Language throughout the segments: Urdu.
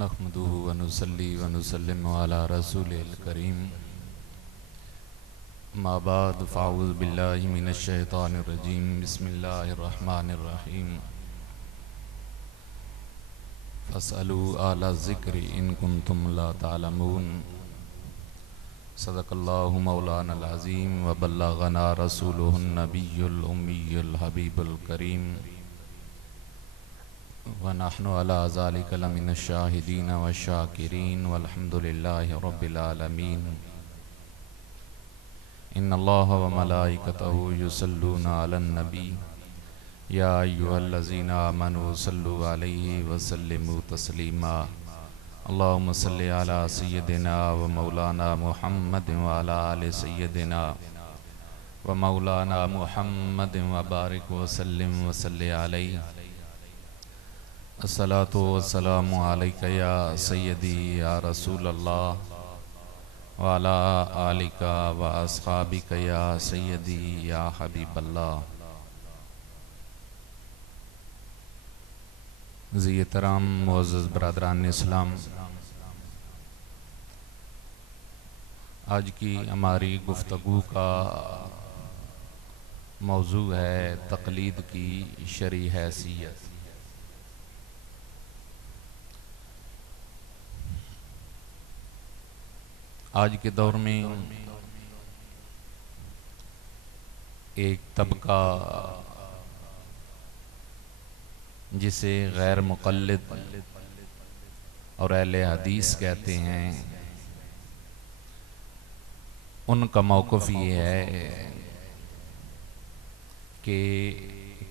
نحمده ونصلي ونسلم على رسوله الكريم ما بعد فاعوذ بالله من الشيطان الرجيم بسم الله الرحمن الرحيم فاسألوا أهل الذكر إن كنتم لا تعلمون صدق الله مولانا العظيم وبلغنا رسوله النبي الأمي الحبيب الكريم ونحن على ذلك لمن الشاهدين والشاكرين والحمد لله رب العالمين إن الله وملائكته يصلون على النبي يا أيها الذين آمنوا صلوا عليه وسلموا تسليما اللهم صل على سيدنا ومولانا محمد وعلى آل سيدنا ومولانا محمد وبارك وسلم وصل عليه الصلاة والسلام عليك يا سيدي يا رسول الله وعلى آلك وأصحابك يا سيدي يا حبيب الله. ذی احترام معزز برادران اسلام، آج کی ہماری گفتگو کا موضوع ہے تقلید کی شرعی حیثیت. آج کے دور میں ایک طبقہ جسے غیر مقلد اور اہل حدیث کہتے ہیں، ان کا موقف یہ ہے کہ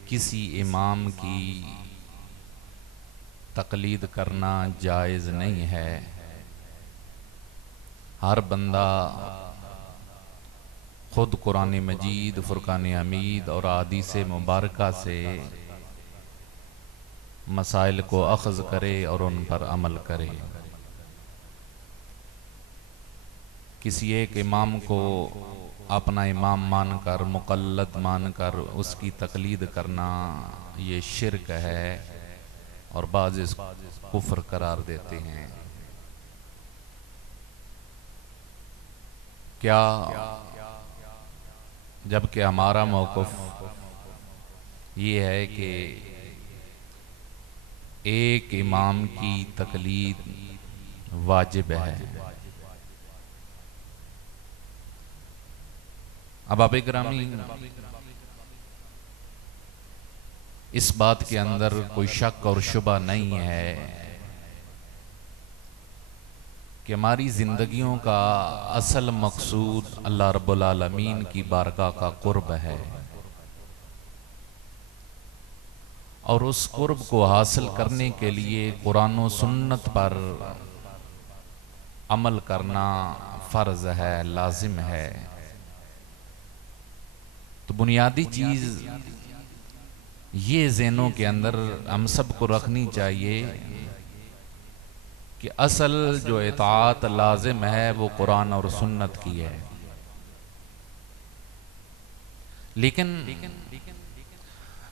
کسی امام کی تقلید کرنا جائز نہیں ہے. ہر بندہ خود قرآن مجید، فرقان حمید اور احادیث مبارکہ سے مسائل کو اخذ کرے اور ان پر عمل کرے. کسی ایک امام کو اپنا امام مان کر، مقلد مان کر اس کی تقلید کرنا یہ شرک ہے، اور بعض اس کفر قرار دیتے ہیں. کیا جبکہ ہمارا موقف یہ ہے کہ ایک امام کی تقلید واجب ہے. احباب گرامی، اس بات کے اندر کوئی شک اور شبہ نہیں ہے کہ ہماری زندگیوں کا اصل مقصود اللہ رب العالمین کی بارگاہ کا قرب ہے، اور اس قرب کو حاصل کرنے کے لیے قرآن و سنت پر عمل کرنا فرض ہے، لازم ہے. تو بنیادی چیز یہ ذہنوں کے اندر ہم سب کو رکھنی چاہیے کہ اصل جو اطاعت لازم ہے وہ قرآن اور سنت کی ہے. لیکن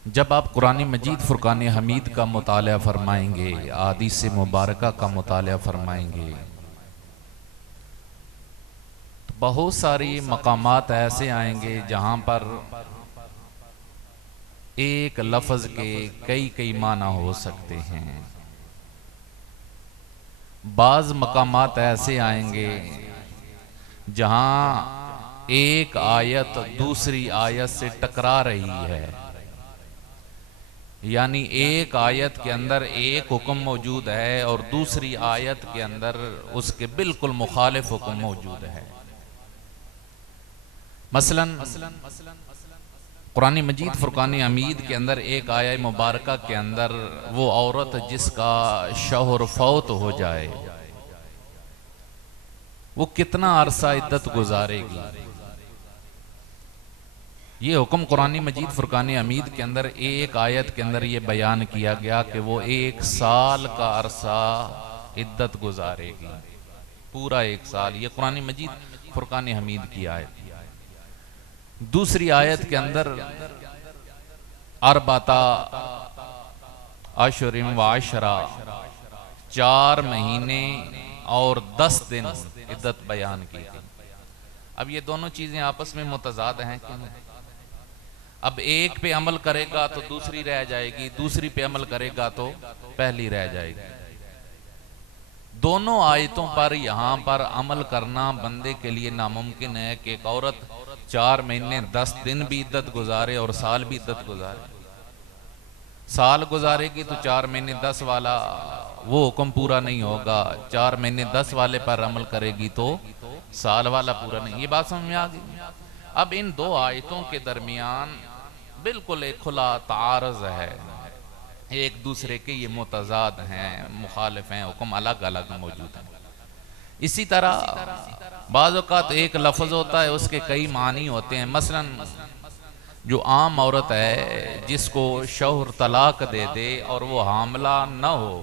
جب آپ قرآن مجید، فرقان حمید کا مطالعہ فرمائیں گے، احادیث مبارکہ کا مطالعہ فرمائیں گے، تو بہت ساری مقامات ایسے آئیں گے جہاں پر ایک لفظ کے کئی معنی ہو سکتے ہیں. بعض مقامات ایسے آئیں گے جہاں ایک آیت دوسری آیت سے ٹکرا رہی ہے، یعنی ایک آیت کے اندر ایک حکم موجود ہے اور دوسری آیت کے اندر اس کے بالکل مخالف حکم موجود ہے. مثلا قرآن مجید، فرقان حمید کے اندر ایک آیہ مبارکہ کے اندر وہ عورت جس کا شوہر فوت ہو جائے وہ کتنا عرصہ عدت گزارے گی. یہ حکم قرآن مجید، فرقان حمید کے اندر ایک آیت کے اندر یہ بیان کیا گیا کہ وہ 1 سال کا عرصہ عدت گزارے گی، پورا 1 سال. یہ قرآن مجید، فرقان حمید کی آیت. دوسری آیت کے اندر اربعۃ اشہر و عشرہ، 4 مہینے اور 10 دن عدت بیان کی گئی۔ اب یہ دونوں چیزیں آپس میں متضاد ہیں کہ نہیں؟ اب ایک پہ عمل کرے گا تو دوسری رہ جائے گی، دوسری پہ عمل کرے گا تو پہلی رہ جائے گی۔ دونوں آیتوں پر یہاں پر عمل کرنا بندے کے لیے ناممکن ہے کہ ایک عورت 4 مہینے 10 دن بھی عدت گزارے اور سال بھی عدت گزارے۔ سال گزارے گی تو 4 مہینے 10 والا وہ حکم پورا نہیں ہوگا، 4 مہینے 10 والے پر عمل کرے گی تو سال والا پورا نہیں۔ یہ بات سمجھ میں آ گئی؟ اب ان دو آیتوں کے درمیان بالکل ایک کھلا تعارض ہے، ایک دوسرے کے یہ متضاد ہیں، مخالف ہیں، حکم الگ الگ موجود ہیں۔ اسی طرح بعض اوقات ایک لفظ ہوتا ہے، اس کے کئی معنی ہوتے ہیں۔ مثلا جو عام عورت ہے جس کو شوہر طلاق دے دے اور وہ حاملہ نہ ہو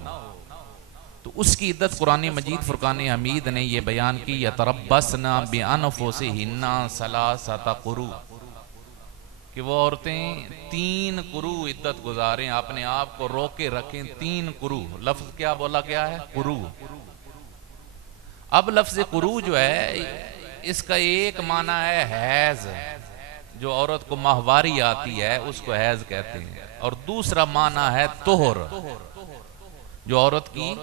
تو اس کی عدت قرآن مجید فرقان حمید نے یہ بیان کی یتربصن بانفسہن ثلاثۃ قروء، کہ وہ عورتیں 3 قروء عدت گزاریں، اپنے آپ کو روکے رکھیں 3 قروء۔ لفظ کیا بولا گیا ہے؟ قروء۔ اب لفظ قروء جو ہے اس کا ایک معنی ہے حیض، جو عورت کو ماہواری آتی ہے اس کو حیض کہتے ہیں، اور دوسرا معنی ہے طہر، جو عورت کی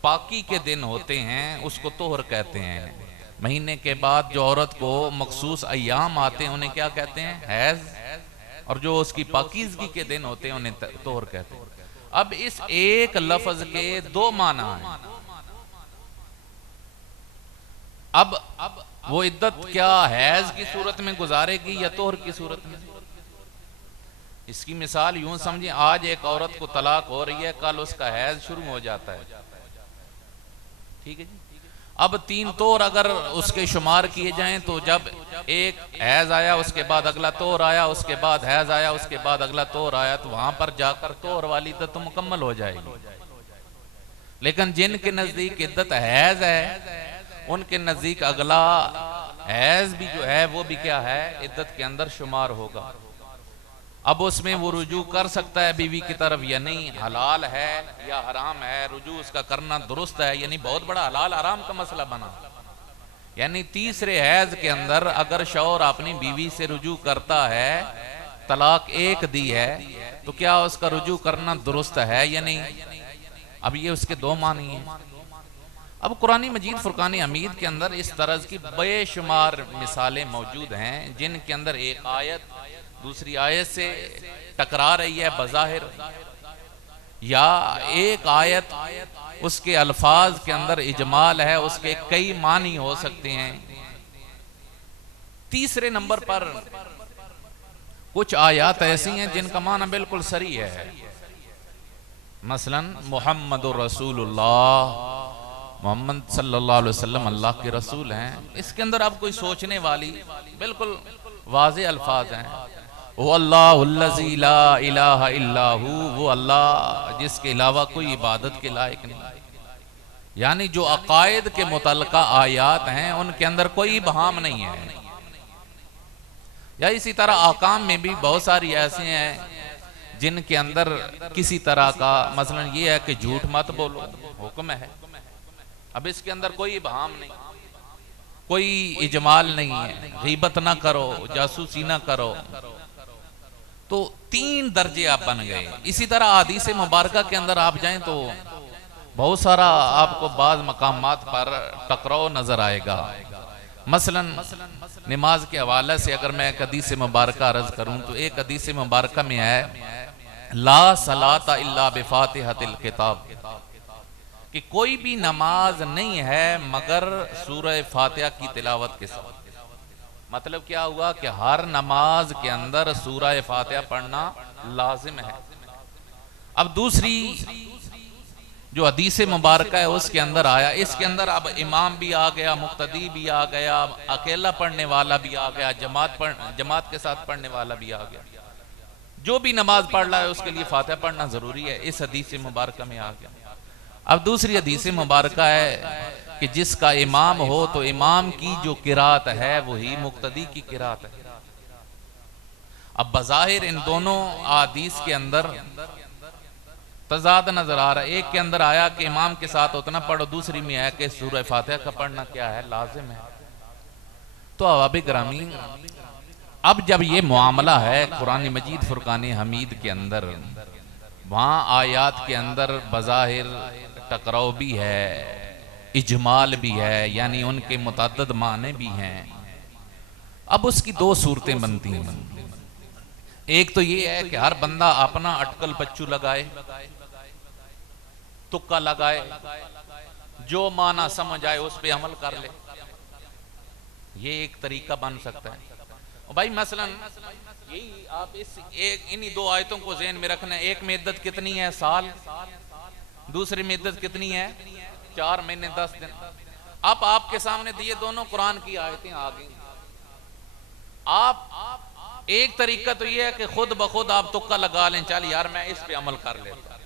پاکی کے دن ہوتے ہیں اس کو طہر کہتے ہیں۔ مہینے کے بعد جو عورت کو مخصوص ایام آتے ہیں انہیں کیا کہتے ہیں؟ حیض، اور جو اس کی پاکیزگی کے دن ہوتے ہیں انہیں طہر کہتے ہیں۔ اب اس ایک لفظ کے 2 معنی ہیں۔ اب وہ عدت کیا حیض کی صورت میں گزارے گی یا طہر کی صورت میں؟ اس کی مثال یوں سمجھیں، آج ایک عورت کو طلاق ہو رہی ہے، کل اس کا حیض شروع ہو جاتا ہے، ٹھیک ہے جی؟ اب 3 طہر اگر اس کے شمار کیے جائیں تو جب ایک حیض آیا اس کے بعد اگلا طہر آیا، اس کے بعد حیض آیا، اس کے بعد اگلا طہر آیا، تو وہاں پر جا کر طہر والی عدت تو مکمل ہو جائے گی۔ لیکن جن کے نزدیک عدت حیض ہے ان کے نزدیک اگلا حیض بھی جو ہے وہ بھی کیا ہے؟ عدت کے اندر شمار ہوگا۔ اب اس میں وہ رجوع کر سکتا ہے بیوی کی طرف یا نہیں، حلال ہے یا حرام ہے، رجوع اس کا کرنا درست ہے، یعنی بہت بڑا حلال حرام کا مسئلہ بنا۔ یعنی تیسرے حیض کے اندر اگر شوہر اپنی بیوی سے رجوع کرتا ہے، طلاق 1 دی ہے، تو کیا اس کا رجوع کرنا درست ہے یا نہیں؟ اب یہ اس کے 2 معنی ہیں۔ اب قرآن مجید فرقان حمید کے اندر اس طرح کی بے شمار مثالیں موجود ہیں جن کے اندر ایک آیت دوسری آیت سے ٹکرا رہی ہے بظاہر، یا ایک آیت اس کے الفاظ کے اندر اجمال ہے، اس کے کئی معنی ہو سکتے ہیں۔ تیسرے نمبر پر کچھ آیات ایسی ہیں جن کا معنی بالکل صریح ہے، مثلا محمد الرسول اللہ، محمد صلی اللہ علیہ وسلم اللہ کے رسول ہیں۔ اس کے اندر اب کوئی سوچنے والی بالکل واضح الفاظ ہیں، وہ اللہ الذی لا الہ الا ہو، وہ اللہ جس کے علاوہ کوئی عبادت کے لائق نہیں۔ یعنی جو عقائد کے متعلقہ آیات ہیں ان کے اندر کوئی ابہام نہیں ہے۔ یا اسی طرح احکام میں بھی بہت ساری ایسے ہیں جن کے اندر کسی طرح کا مثلا یہ ہے کہ جھوٹ مت بولو، حکم ہے، اب اس کے اندر کوئی ابہام نہیں، کوئی اجمال نہیں ہے، غیبت نہ کرو، جاسوسی نہ کرو، تو 3 درجے آپ بن گئے۔ اسی طرح حدیث مبارکہ کے اندر آپ جائیں تو بہت سارا آپ کو بعض مقامات پر ٹکراؤ نظر آئے گا۔ مثلا نماز کے حوالے سے اگر میں ایک حدیث مبارکہ عرض کروں تو ایک حدیث مبارکہ میں ہے لا صلاۃ الا بفاتحۃ الکتاب، کہ کوئی بھی نماز نہیں ہے مگر سورہ فاتحہ کی تلاوت کے ساتھ۔ مطلب کیا ہوا کہ ہر نماز کے اندر سورہ فاتحہ پڑھنا لازم ہے۔ اب دوسری جو حدیث مبارکہ ہے اس کے اندر آیا، اس کے اندر اب امام بھی آ گیا، مقتدی بھی آ گیا، اکیلا پڑھنے والا بھی آ گیا، جماعت کے ساتھ پڑھنے والا بھی آ گیا، جو بھی نماز پڑھ رہا ہے اس کے لیے فاتحہ پڑھنا ضروری ہے، اس حدیث مبارکہ میں آ گیا۔ اب دوسری حدیث مبارکہ ہے کہ جس کا امام ہو تو امام کی جو قرات ہے وہی مقتدی کی قرات ہے۔ اب بظاہر ان دونوں حدیث کے اندر تضاد نظر آ رہا ہے. ایک کے اندر آیا کہ امام کے ساتھ اتنا پڑھو، دوسری میں آیا کہ سورہ فاتحہ کا پڑھنا کیا ہے، لازم ہے. تو احباب گرامی، اب جب یہ معاملہ ہے قرآن مجید فرقان حمید کے اندر، وہاں آیات کے اندر بظاہر ٹکراؤ بھی ہے، اجمال بھی ہے، یعنی ان کے متعدد معنی بھی ہیں. اب اس کی دو صورتیں بنتی ہیں. ایک تو یہ ہے کہ ہر بندہ اپنا اٹکل پچو لگائے، تکا لگائے، جو معنی سمجھ آئے اس پہ عمل کر لے. یہ ایک طریقہ بن سکتا ہے. بھائی مثلا یہی آپ انہی دو آیتوں کو ذہن میں رکھنا ہے. ایک میں عدت کتنی ہے؟ سال. دوسری میں عدت کتنی ہے؟ 4 مہینے 10 دن. اب آپ کے سامنے دیے دونوں قرآن کی آیتیں آ گئی. آپ ایک طریقہ تو یہ ہے کہ خود بخود آپ تکا لگا لیں، چل یار میں اس پہ عمل کر لیتا.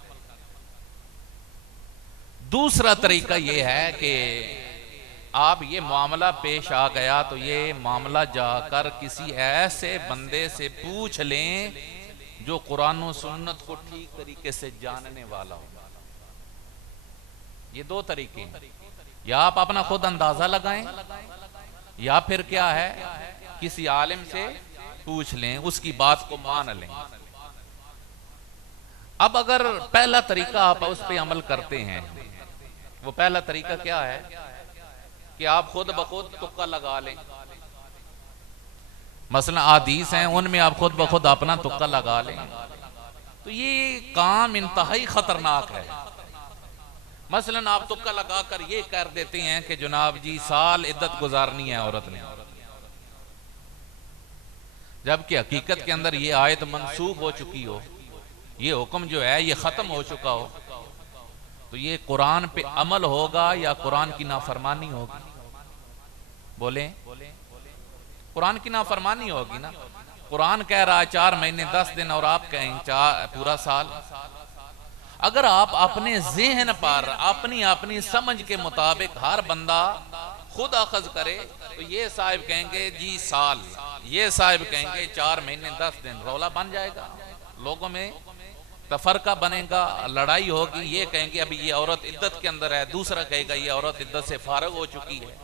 دوسرا طریقہ یہ ہے کہ آپ یہ معاملہ پیش آ گیا تو یہ معاملہ جا کر کسی ایسے بندے سے پوچھ لیں جو قرآن و سنت کو ٹھیک طریقے سے جاننے والا ہو. یہ دو طریقے ہیں. یا آپ اپنا خود اندازہ لگائیں، یا پھر کیا ہے کسی عالم سے پوچھ لیں، اس کی بات کو مان لیں. اب اگر پہلا طریقہ آپ اس پہ عمل کرتے ہیں، وہ پہلا طریقہ کیا ہے کہ آپ خود بخود تکا لگا لیں. مثلا احادیث ہیں ان میں آپ خود بخود اپنا تکا لگا لیں، تو یہ کام انتہائی خطرناک ہے. مثلا آپ تکا لگا کر یہ کر دیتے ہیں کہ جناب جی سال عدت گزارنی ہے عورت نے، جبکہ حقیقت کے اندر یہ آیت منسوخ ہو چکی ہو، یہ حکم جو ہے یہ ختم ہو چکا ہو، تو یہ قرآن پہ عمل ہوگا یا قرآن کی نافرمانی ہوگی؟ بولیں. قرآن کی نافرمانی ہوگی نا. قرآن کہہ رہا ہے 4 مہینے 10 دن اور آپ کہیں پورا سال. اگر آپ اپنے ذہن پر اپنی سمجھ کے مطابق ہر بندہ خود اخذ کرے تو یہ صاحب کہیں گے جی سال، یہ صاحب کہیں گے 4 مہینے 10 دن. رولا بن جائے گا، لوگوں میں تفرقہ بنے گا، لڑائی ہوگی. یہ کہیں گے ابھی یہ عورت عدت کے اندر ہے، دوسرا کہے گا یہ عورت عدت سے فارغ ہو چکی ہے.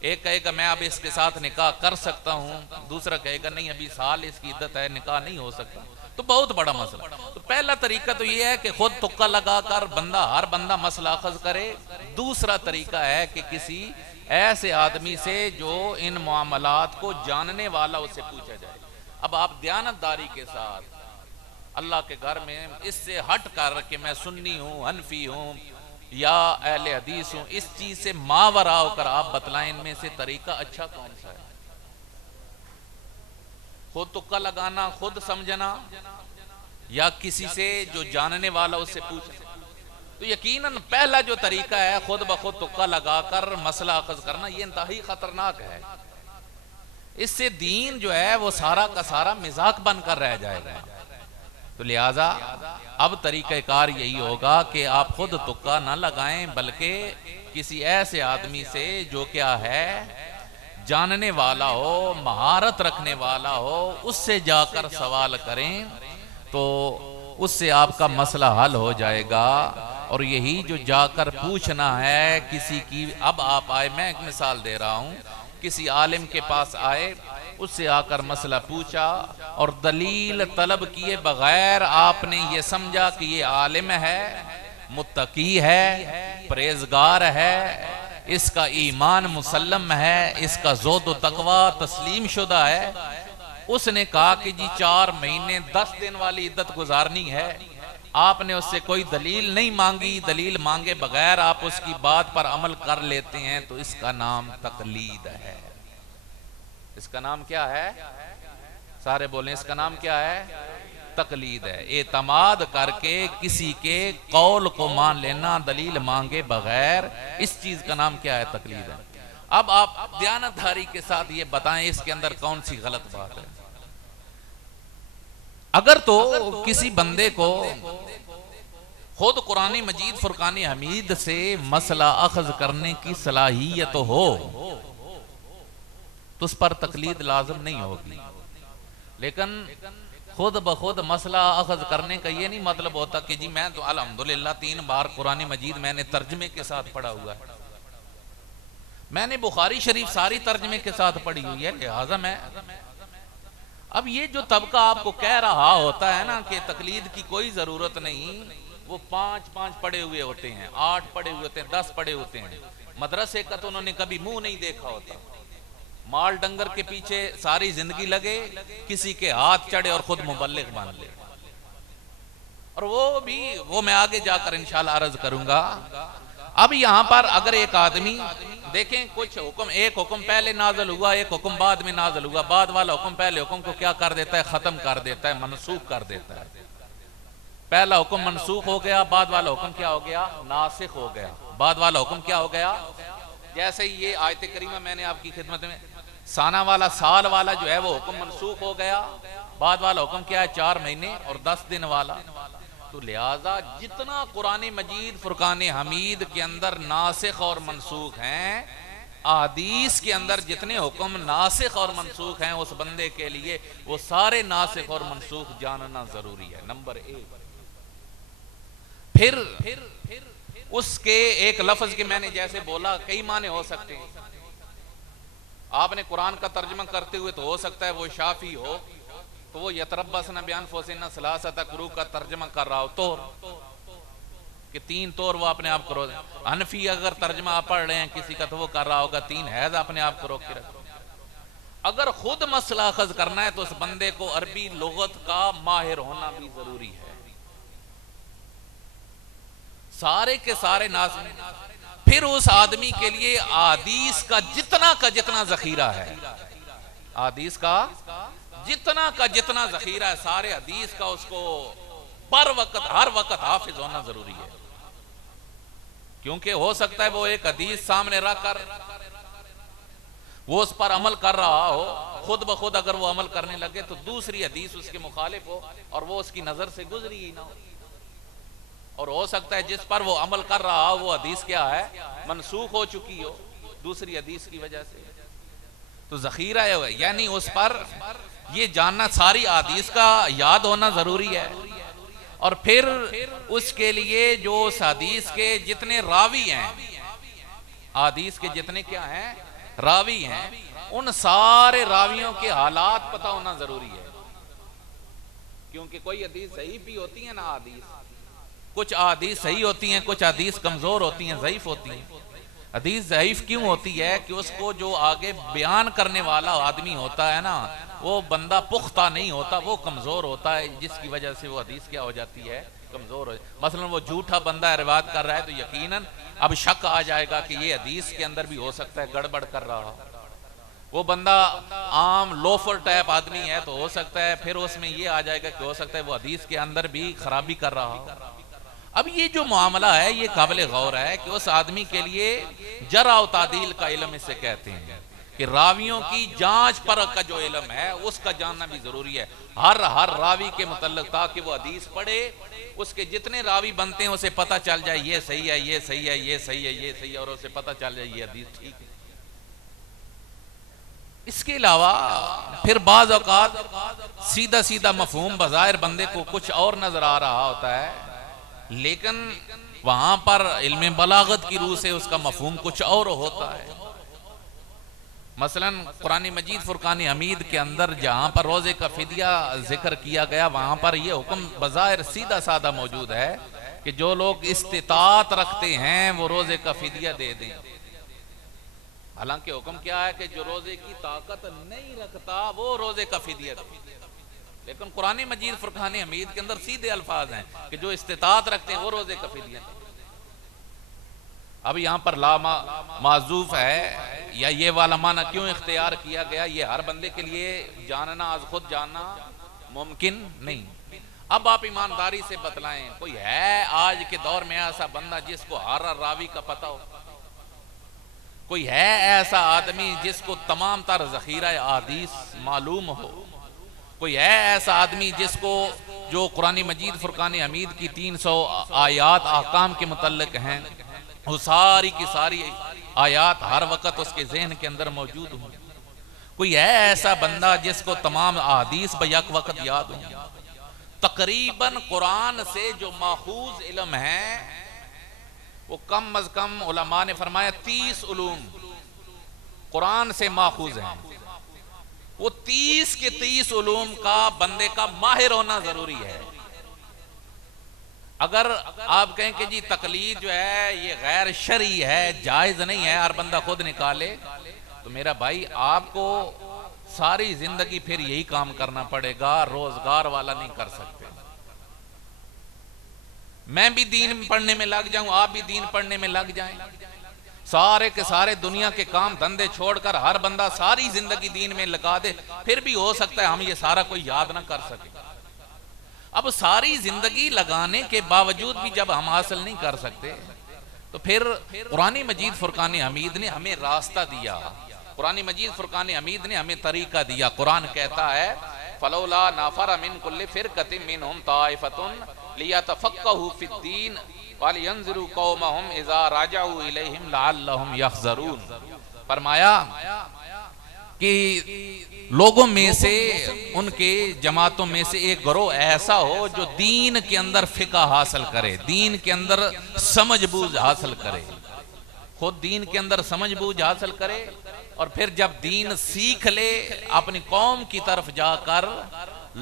ایک کہے گا میں اب اس کے ساتھ نکاح کر سکتا ہوں، دوسرا کہے گا نہیں ابھی سال اس کی عدت ہے، نکاح نہیں ہو سکتا. تو بہت بڑا مسئلہ. تو پہلا طریقہ تو یہ ہے کہ خود تکا لگا کر ہر بندہ مسئلہ اخذ کرے. دوسرا طریقہ ہے کہ کسی ایسے آدمی سے جو ان معاملات کو جاننے والا اسے پوچھا جائے. اب آپ دیانتداری کے ساتھ اللہ کے گھر میں اس سے ہٹ کر کہ میں سنی ہوں، حنفی ہوں یا اہل حدیث ہوں، اس چیز سے ماورا ہو کر آپ بتلائیں ان میں سے طریقہ اچھا کون سا ہے. خود تکا لگانا، خود سمجھنا، یا کسی سے جو جاننے والا اس سے پوچھنا. تو یقیناً پہلا جو طریقہ ہے خود بخود تکا لگا کر مسئلہ اخذ کرنا، یہ انتہائی خطرناک ہے. اس سے دین جو ہے وہ سارا کا سارا مذاق بن کر رہ جائے گا. تو لہٰذا اب طریقہ کار یہی ہوگا کہ آپ خود تکا نہ لگائیں، بلکہ کسی ایسے آدمی سے جو کیا ہے جاننے والا ہو، مہارت رکھنے والا ہو، اس سے جا کر سوال کریں تو اس سے آپ کا مسئلہ حل ہو جائے گا. اور یہی جو جا کر پوچھنا ہے کسی کی. اب آپ آئے، میں ایک مثال دے رہا ہوں، کسی عالم کے پاس آئے، اس سے آ کر مسئلہ پوچھا اور دلیل طلب کیے بغیر آپ نے یہ سمجھا کہ یہ عالم ہے، متقی ہے، پرہیزگار ہے، اس کا ایمان مسلم ہے، اس کا زہد و تقوی تسلیم شدہ ہے. اس نے کہا کہ جی 4 مہینے 10 دن والی عدت گزارنی ہے. آپ نے اس سے کوئی دلیل نہیں مانگی، دلیل مانگے بغیر آپ اس کی بات پر عمل کر لیتے ہیں، تو اس کا نام تقلید ہے. اس کا نام کیا ہے؟ سارے بولیں، اس کا نام کیا ہے؟ تقلید ہے. اعتماد کر کے کسی کے قول کو مان لینا دلیل مانگے بغیر، اس چیز کا نام کیا ہے؟ تقلید ہے. اب آپ دیانتداری کے ساتھ یہ بتائیں اس کے اندر کون سی غلط بات ہے. اگر تو کسی بندے کو خود قرآن مجید فرقان حمید سے مسئلہ اخذ کرنے کی صلاحیت ہو تو اس پر تقلید لازم نہیں ہوگی. لیکن خود بخود مسئلہ اخذ کرنے کا یہ نہیں مطلب ہوتا کہ جی میں تو الحمدللہ 3 بار قرآن مجید میں نے ترجمے کے ساتھ پڑھا ہوا ہے، میں نے بخاری شریف ساری ترجمے کے ساتھ پڑھی ہوئی ہے، لہٰذا میں اب یہ جو طبقہ آپ کو کہہ رہا ہوتا ہے نا کہ تقلید کی کوئی ضرورت نہیں، وہ 5 پڑھے ہوئے ہوتے ہیں، 8 پڑھے ہوئے ہوتے ہیں، 10 پڑھے ہوتے ہیں، مدرسے کا تو انہوں نے کبھی منہ نہیں دیکھا ہوتا، مال ڈنگر کے پیچھے ساری زندگی لگے، کسی کے ہاتھ چڑھے اور خود مبلغ بن لے، اور وہ میں آگے جا کر انشاءاللہ عرض کروں گا۔ اب یہاں پر اگر ایک آدمی دیکھیں کچھ حکم، ایک حکم پہلے نازل ہوا، ایک حکم بعد میں نازل ہوا، بعد والا حکم پہلے حکم کو کیا کر دیتا ہے؟ ختم کر دیتا ہے، منسوخ کر دیتا ہے۔ پہلا حکم منسوخ ہو گیا، بعد والا حکم کیا ہو گیا؟ ناسخ ہو گیا۔ بعد والا حکم کیا ہو گیا؟ جیسے ہی یہ آیت کریمہ میں نے آپ کی خدمت میں سانہ والا، سال والا جو ہے وہ حکم منسوخ ہو گیا، بعد والا حکم کیا ہے؟ 4 مہینے اور 10 دن والا۔ تو لہٰذا جتنا قرآن مجید فرقان حمید کے اندر ناسخ اور منسوخ ہیں، احادیث کے اندر جتنے حکم ناسخ اور منسوخ ہیں، اس بندے کے لیے وہ سارے ناسخ اور منسوخ جاننا ضروری ہے، نمبر 1۔ پھر اس کے ایک لفظ کے میں نے جیسے بولا کئی معنی ہو سکتے ہیں، آپ نے قرآن کا ترجمہ کرتے ہوئے تو ہو سکتا ہے وہ شافی ہو تو وہ یتربصن بانفسہن ثلاثۃ قروء کا ترجمہ کر رہا ہو، طور کہ 3 طور وہ اپنے آپ کو روک، حنفی اگر ترجمہ آپ پڑھ رہے ہیں کسی کا تو وہ کر رہا ہوگا 3 حیض اپنے آپ کو روک کے رکھو۔ اگر خود مسئلہ اخذ کرنا ہے تو اس بندے کو عربی لغت کا ماہر ہونا بھی ضروری ہے، سارے کے سارے ناظرین۔ پھر اس آدمی کے لیے احادیث کا جتنا ذخیرہ ہے، احادیث کا جتنا ذخیرہ ہے، سارے حدیث کا اس کو پر وقت ہر وقت حافظ ہونا ضروری ہے، کیونکہ ہو سکتا ہے وہ ایک حدیث سامنے رکھ کر وہ اس پر عمل کر رہا ہو، خود بخود اگر وہ عمل کرنے لگے تو دوسری حدیث اس کے مخالف ہو اور وہ اس کی نظر سے گزری ہی نہ ہو، اور ہو سکتا ہے جس پر وہ عمل کر رہا ہو وہ حدیث کیا ہے؟ منسوخ ہو چکی ہو دوسری حدیث کی وجہ سے۔ تو ذخیرہ ہے، یعنی اس پر یہ جاننا، ساری حدیث کا یاد ہونا ضروری ہے، اور پھر اس کے لیے جو اس حدیث کے جتنے راوی ہیں، حدیث کے جتنے کیا ہیں؟ راوی ہیں، ان سارے راویوں کے حالات پتہ ہونا ضروری ہے، کیونکہ کوئی حدیث صحیح بھی ہوتی ہے نا، حدیث کچھ احادیث صحیح ہوتی ہیں، کچھ احادیث کمزور ہوتی ہیں، ضعیف ہوتی ہیں۔ حدیث ضعیف کیوں ہوتی ہے؟ کہ اس کو جو آگے بیان کرنے والا آدمی ہوتا ہے نا، وہ بندہ پختہ نہیں ہوتا، وہ کمزور ہوتا ہے، جس کی وجہ سے وہ حدیث کیا ہو جاتی ہے؟ کمزور ہو جاتی ہے۔ مثلا وہ جھوٹا بندہ روایت کر رہا ہے تو یقیناً اب شک آ جائے گا کہ یہ حدیث کے اندر بھی ہو سکتا ہے گڑبڑ کر رہا، وہ بندہ عام لوفر ٹائپ آدمی ہے تو ہو سکتا ہے پھر اس میں یہ آ جائے گا کہ ہو سکتا ہے وہ حدیث کے اندر بھی خرابی کر رہا۔ اب یہ جو معاملہ ہے یہ قابل غور ہے کہ اس آدمی کے لیے جرح و تعدیل کا علم اسے کہتے ہیں، کہ راویوں کی جانچ پرکھ کا جو علم ہے اس کا جاننا بھی ضروری ہے، ہر راوی کے متعلق، تاکہ وہ حدیث پڑھے، اس کے جتنے راوی بنتے ہیں اسے پتہ چل جائے یہ صحیح ہے، یہ صحیح ہے، یہ صحیح ہے، یہ صحیح ہے، اور اسے پتہ چل جائے یہ حدیث ٹھیک ہے۔ اس کے علاوہ پھر بعض اوقات سیدھا مفہوم بظاہر بندے کو کچھ اور نظر آ رہا ہوتا ہے، لیکن وہاں پر علم بلاغت کی روح سے اس کا مفہوم کچھ اور ہوتا ہے۔ مثلا قرآن مجید فرقان حمید کے اندر جہاں پر روزے کا فدیہ ذکر کیا گیا، وہاں پر یہ حکم بظاہر سیدھا سادہ موجود ہے کہ جو لوگ استطاعت رکھتے ہیں وہ روزے کا فدیہ دے دیں۔ حالانکہ حکم کیا ہے کہ جو روزے کی طاقت نہیں رکھتا وہ روزے کا فدیہ دے، لیکن قرآن مجید فرقان حمید کے اندر سیدھے الفاظ ہیں کہ جو استطاعت رکھتے ہیں وہ روزے کا فدیہ دیں۔ اب یہاں پر لا معذوف ہے، یا یہ والا معنی کیوں اختیار کیا گیا؟ یہ ہر بندے کے لیے جاننا، از خود جاننا ممکن نہیں۔ اب آپ ایمانداری سے بتلائیں، کوئی ہے آج کے دور میں ایسا بندہ جس کو ہر راوی کا پتہ ہو؟ کوئی ہے ایسا آدمی جس کو تمام تر ذخیرہ احادیث معلوم ہو؟ کوئی ہے ایسا آدمی جس کو جو قرآن مجید فرقان حمید کی 300 آیات احکام کے متعلق ہیں، وہ ساری کی ساری آیات ہر وقت اس کے ذہن کے اندر موجود ہوں؟ کوئی ہے ایسا بندہ جس کو تمام احادیث بیک وقت یاد ہوں؟ تقریباً قرآن سے جو ماخوذ علم ہے وہ کم از کم علماء نے فرمایا 30 علوم قرآن سے ماخوذ ہیں. وہ 30 کے 30 علوم کا بندے کا ماہر ہونا ضروری ہے. اگر آپ کہیں کہ جی تقلید جو ہے یہ غیر شرعی ہے، جائز نہیں ہے، ہر بندہ خود نکالے، تو میرا بھائی آپ کو ساری زندگی پھر یہی کام کرنا پڑے گا، روزگار والا نہیں کر سکتے. میں بھی دین پڑھنے میں لگ جاؤں، آپ بھی دین پڑھنے میں لگ جائیں، سارے کے سارے دنیا کے کام دھندے چھوڑ کر ہر بندہ ساری زندگی دین میں لگا دے، پھر بھی ہو سکتا ہے ہم یہ سارا کوئی یاد نہ کر سکے. اب ساری زندگی لگانے کے باوجود بھی جب ہم حاصل نہیں کر سکتے تو پھر قرآن مجید فرقان حمید نے ہمیں راستہ دیا، قرآن مجید فرقان حمید نے ہمیں طریقہ دیا. قرآن کہتا ہے فَلَوْلَا نَفَرَ مِن كُلِّ فِرْقَةٍ مِّنْهُمْ طَائِفَةٌ لِيَتَفَقَّهُوا فِي الدِّينِ وَلِيَنذِرُوا قَوْمَهُمْ إِذَا رَجَعُوا إِلَيْهِمْ لَعَلَّهُمْ يَحْذَرُونَ. فرمایا کہ لوگوں میں سے، ان کے جماعتوں میں سے ایک گروہ ایسا ہو جو دین کے اندر فقہ حاصل کرے، دین کے اندر سمجھ بوجھ حاصل کرے، خود دین کے اندر سمجھ بوجھ حاصل کرے، اور پھر جب دین سیکھ لے اپنی قوم کی طرف جا کر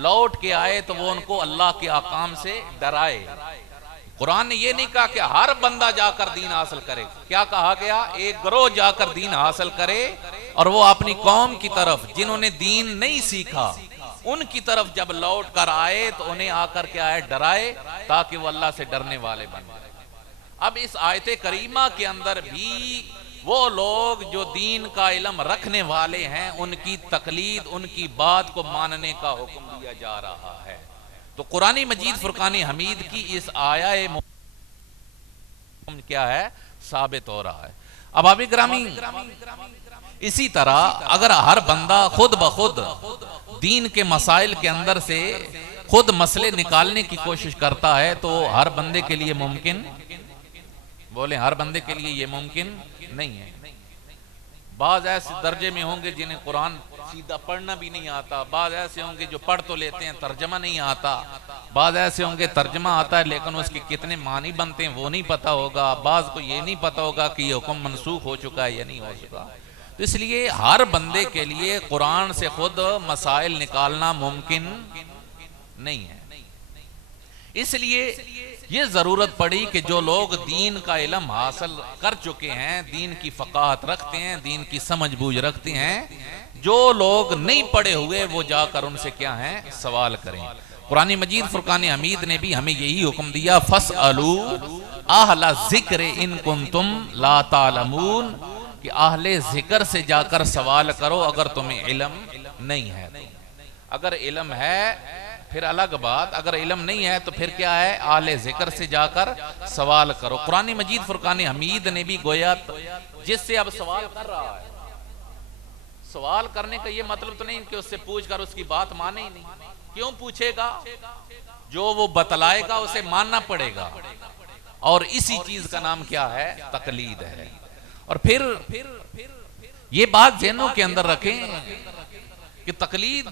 لوٹ کے آئے تو وہ ان کو اللہ کے احکام سے ڈرائے. قرآن نے یہ نہیں کہا کہ ہر بندہ جا کر دین حاصل کرے، کیا کہا گیا؟ ایک گروہ جا کر دین حاصل کرے اور وہ اپنی قوم کی طرف جنہوں نے دین نہیں سیکھا ان کی طرف جب لوٹ کر آئے تو انہیں آ کر کے آئے ڈرائے تاکہ وہ اللہ سے ڈرنے والے بن جائے. اب اس آیت کریمہ کے اندر بھی وہ لوگ جو دین کا علم رکھنے والے ہیں ان کی تقلید، ان کی بات کو ماننے کا حکم دیا جا رہا ہے. تو قرآن مجید فرقان حمید کی اس آیہ کیا ہے؟ ثابت ہو رہا ہے. اب آپ گرامی اسی طرح اگر ہر بندہ خود بخود دین کے مسائل کے اندر سے خود مسئلے نکالنے کی کوشش کرتا ہے تو ہر بندے کے لیے ممکن، بولیں ہر بندے کے لیے یہ ممکن نہیں ہے. بعض ایسے درجے میں ہوں گے جنہیں قرآن سیدھا پڑھنا بھی نہیں آتا، بعض ایسے ہوں گے جو پڑھ تو لیتے ہیں ترجمہ نہیں آتا، بعض ایسے ہوں گے ترجمہ آتا ہے لیکن اس کے کتنے معنی بنتے ہیں وہ نہیں پتا ہوگا، بعض کو یہ نہیں پتا ہوگا کہ یہ حکم منسوخ ہو چکا ہے یا نہیں ہو چکا. تو اس لیے ہر بندے کے لیے قرآن سے خود مسائل نکالنا ممکن نہیں ہے. اس لیے یہ ضرورت پڑی کہ جو لوگ دین کا علم حاصل کر چکے ہیں، دین کی فقاہت رکھتے ہیں، دین کی سمجھ بوجھ رکھتے ہیں، جو لوگ نہیں پڑھے ہوئے وہ جا کر ان سے کیا ہیں؟ سوال کریں. قرآن مجید فرقان حمید نے بھی ہمیں یہی حکم دیا فَاسْأَلُوا أَهْلَ الذِّكْرِ إِن كُنتُمْ لَا تَعْلَمُونَ، کہ اہل ذکر سے جا کر سوال کرو اگر تمہیں علم نہیں ہے. اگر علم ہے پھر الگ بات، اگر علم نہیں ہے تو پھر کیا ہے؟ اہل ذکر سے جا کر سوال کرو. قرآن مجید فرقان حمید نے بھی گویا جس سے اب سوال کر رہا ہے، سوال کرنے کا یہ مطلب تو نہیں کہ اس سے پوچھ کر اس کی بات مانے ہی نہیں. کیوں پوچھے گا؟ جو وہ بتلائے گا اسے ماننا پڑے گا، اور اسی چیز کا نام کیا ہے؟ تقلید ہے. اور پھر یہ بات ذہنوں کے اندر رکھیں کہ تقلید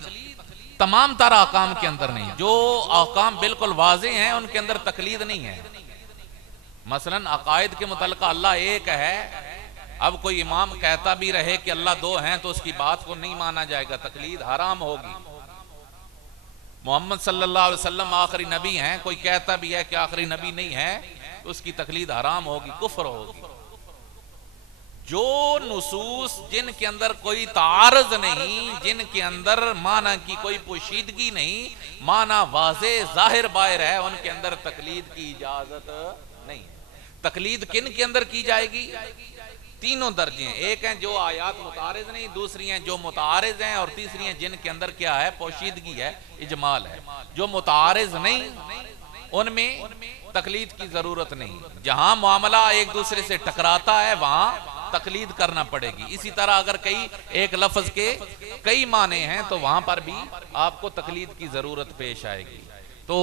تمام تر احکام کے اندر نہیں، جو احکام بالکل واضح ہیں ان کے اندر تقلید نہیں ہے. مثلا عقائد کے متعلقہ اللہ ایک ہے، اب کوئی امام کہتا بھی رہے کہ اللہ دو ہیں تو اس کی بات کو نہیں مانا جائے گا، تقلید حرام ہوگی. محمد صلی اللہ علیہ وسلم آخری نبی ہیں، کوئی کہتا بھی ہے کہ آخری نبی نہیں ہے تو اس کی تقلید حرام ہوگی، کفر ہوگی. جو نصوص جن کے اندر کوئی تعارض نہیں، جن کے اندر معنی کی کوئی پوشیدگی نہیں، معنی واضح ظاہر باہر ہے، ان کے اندر تقلید کی اجازت نہیں. تقلید کن کے اندر کی جائے گی؟ تینوں درجے ہیں. ایک ہیں جو آیات متعارض نہیں، دوسری ہیں جو متعارض ہیں، اور تیسری ہیں جن کے اندر کیا ہے؟ پوشیدگی ہے، اجمال ہے. جو متعارض نہیں ان میں تقلید کی ضرورت نہیں. جہاں معاملہ ایک دوسرے سے ٹکراتا ہے وہاں تقلید کرنا پڑے گی. اسی طرح اگر ایک لفظ کے کئی معنی ہیں تو وہاں پر بھی آپ کو تقلید کی ضرورت پیش آئے گی. تو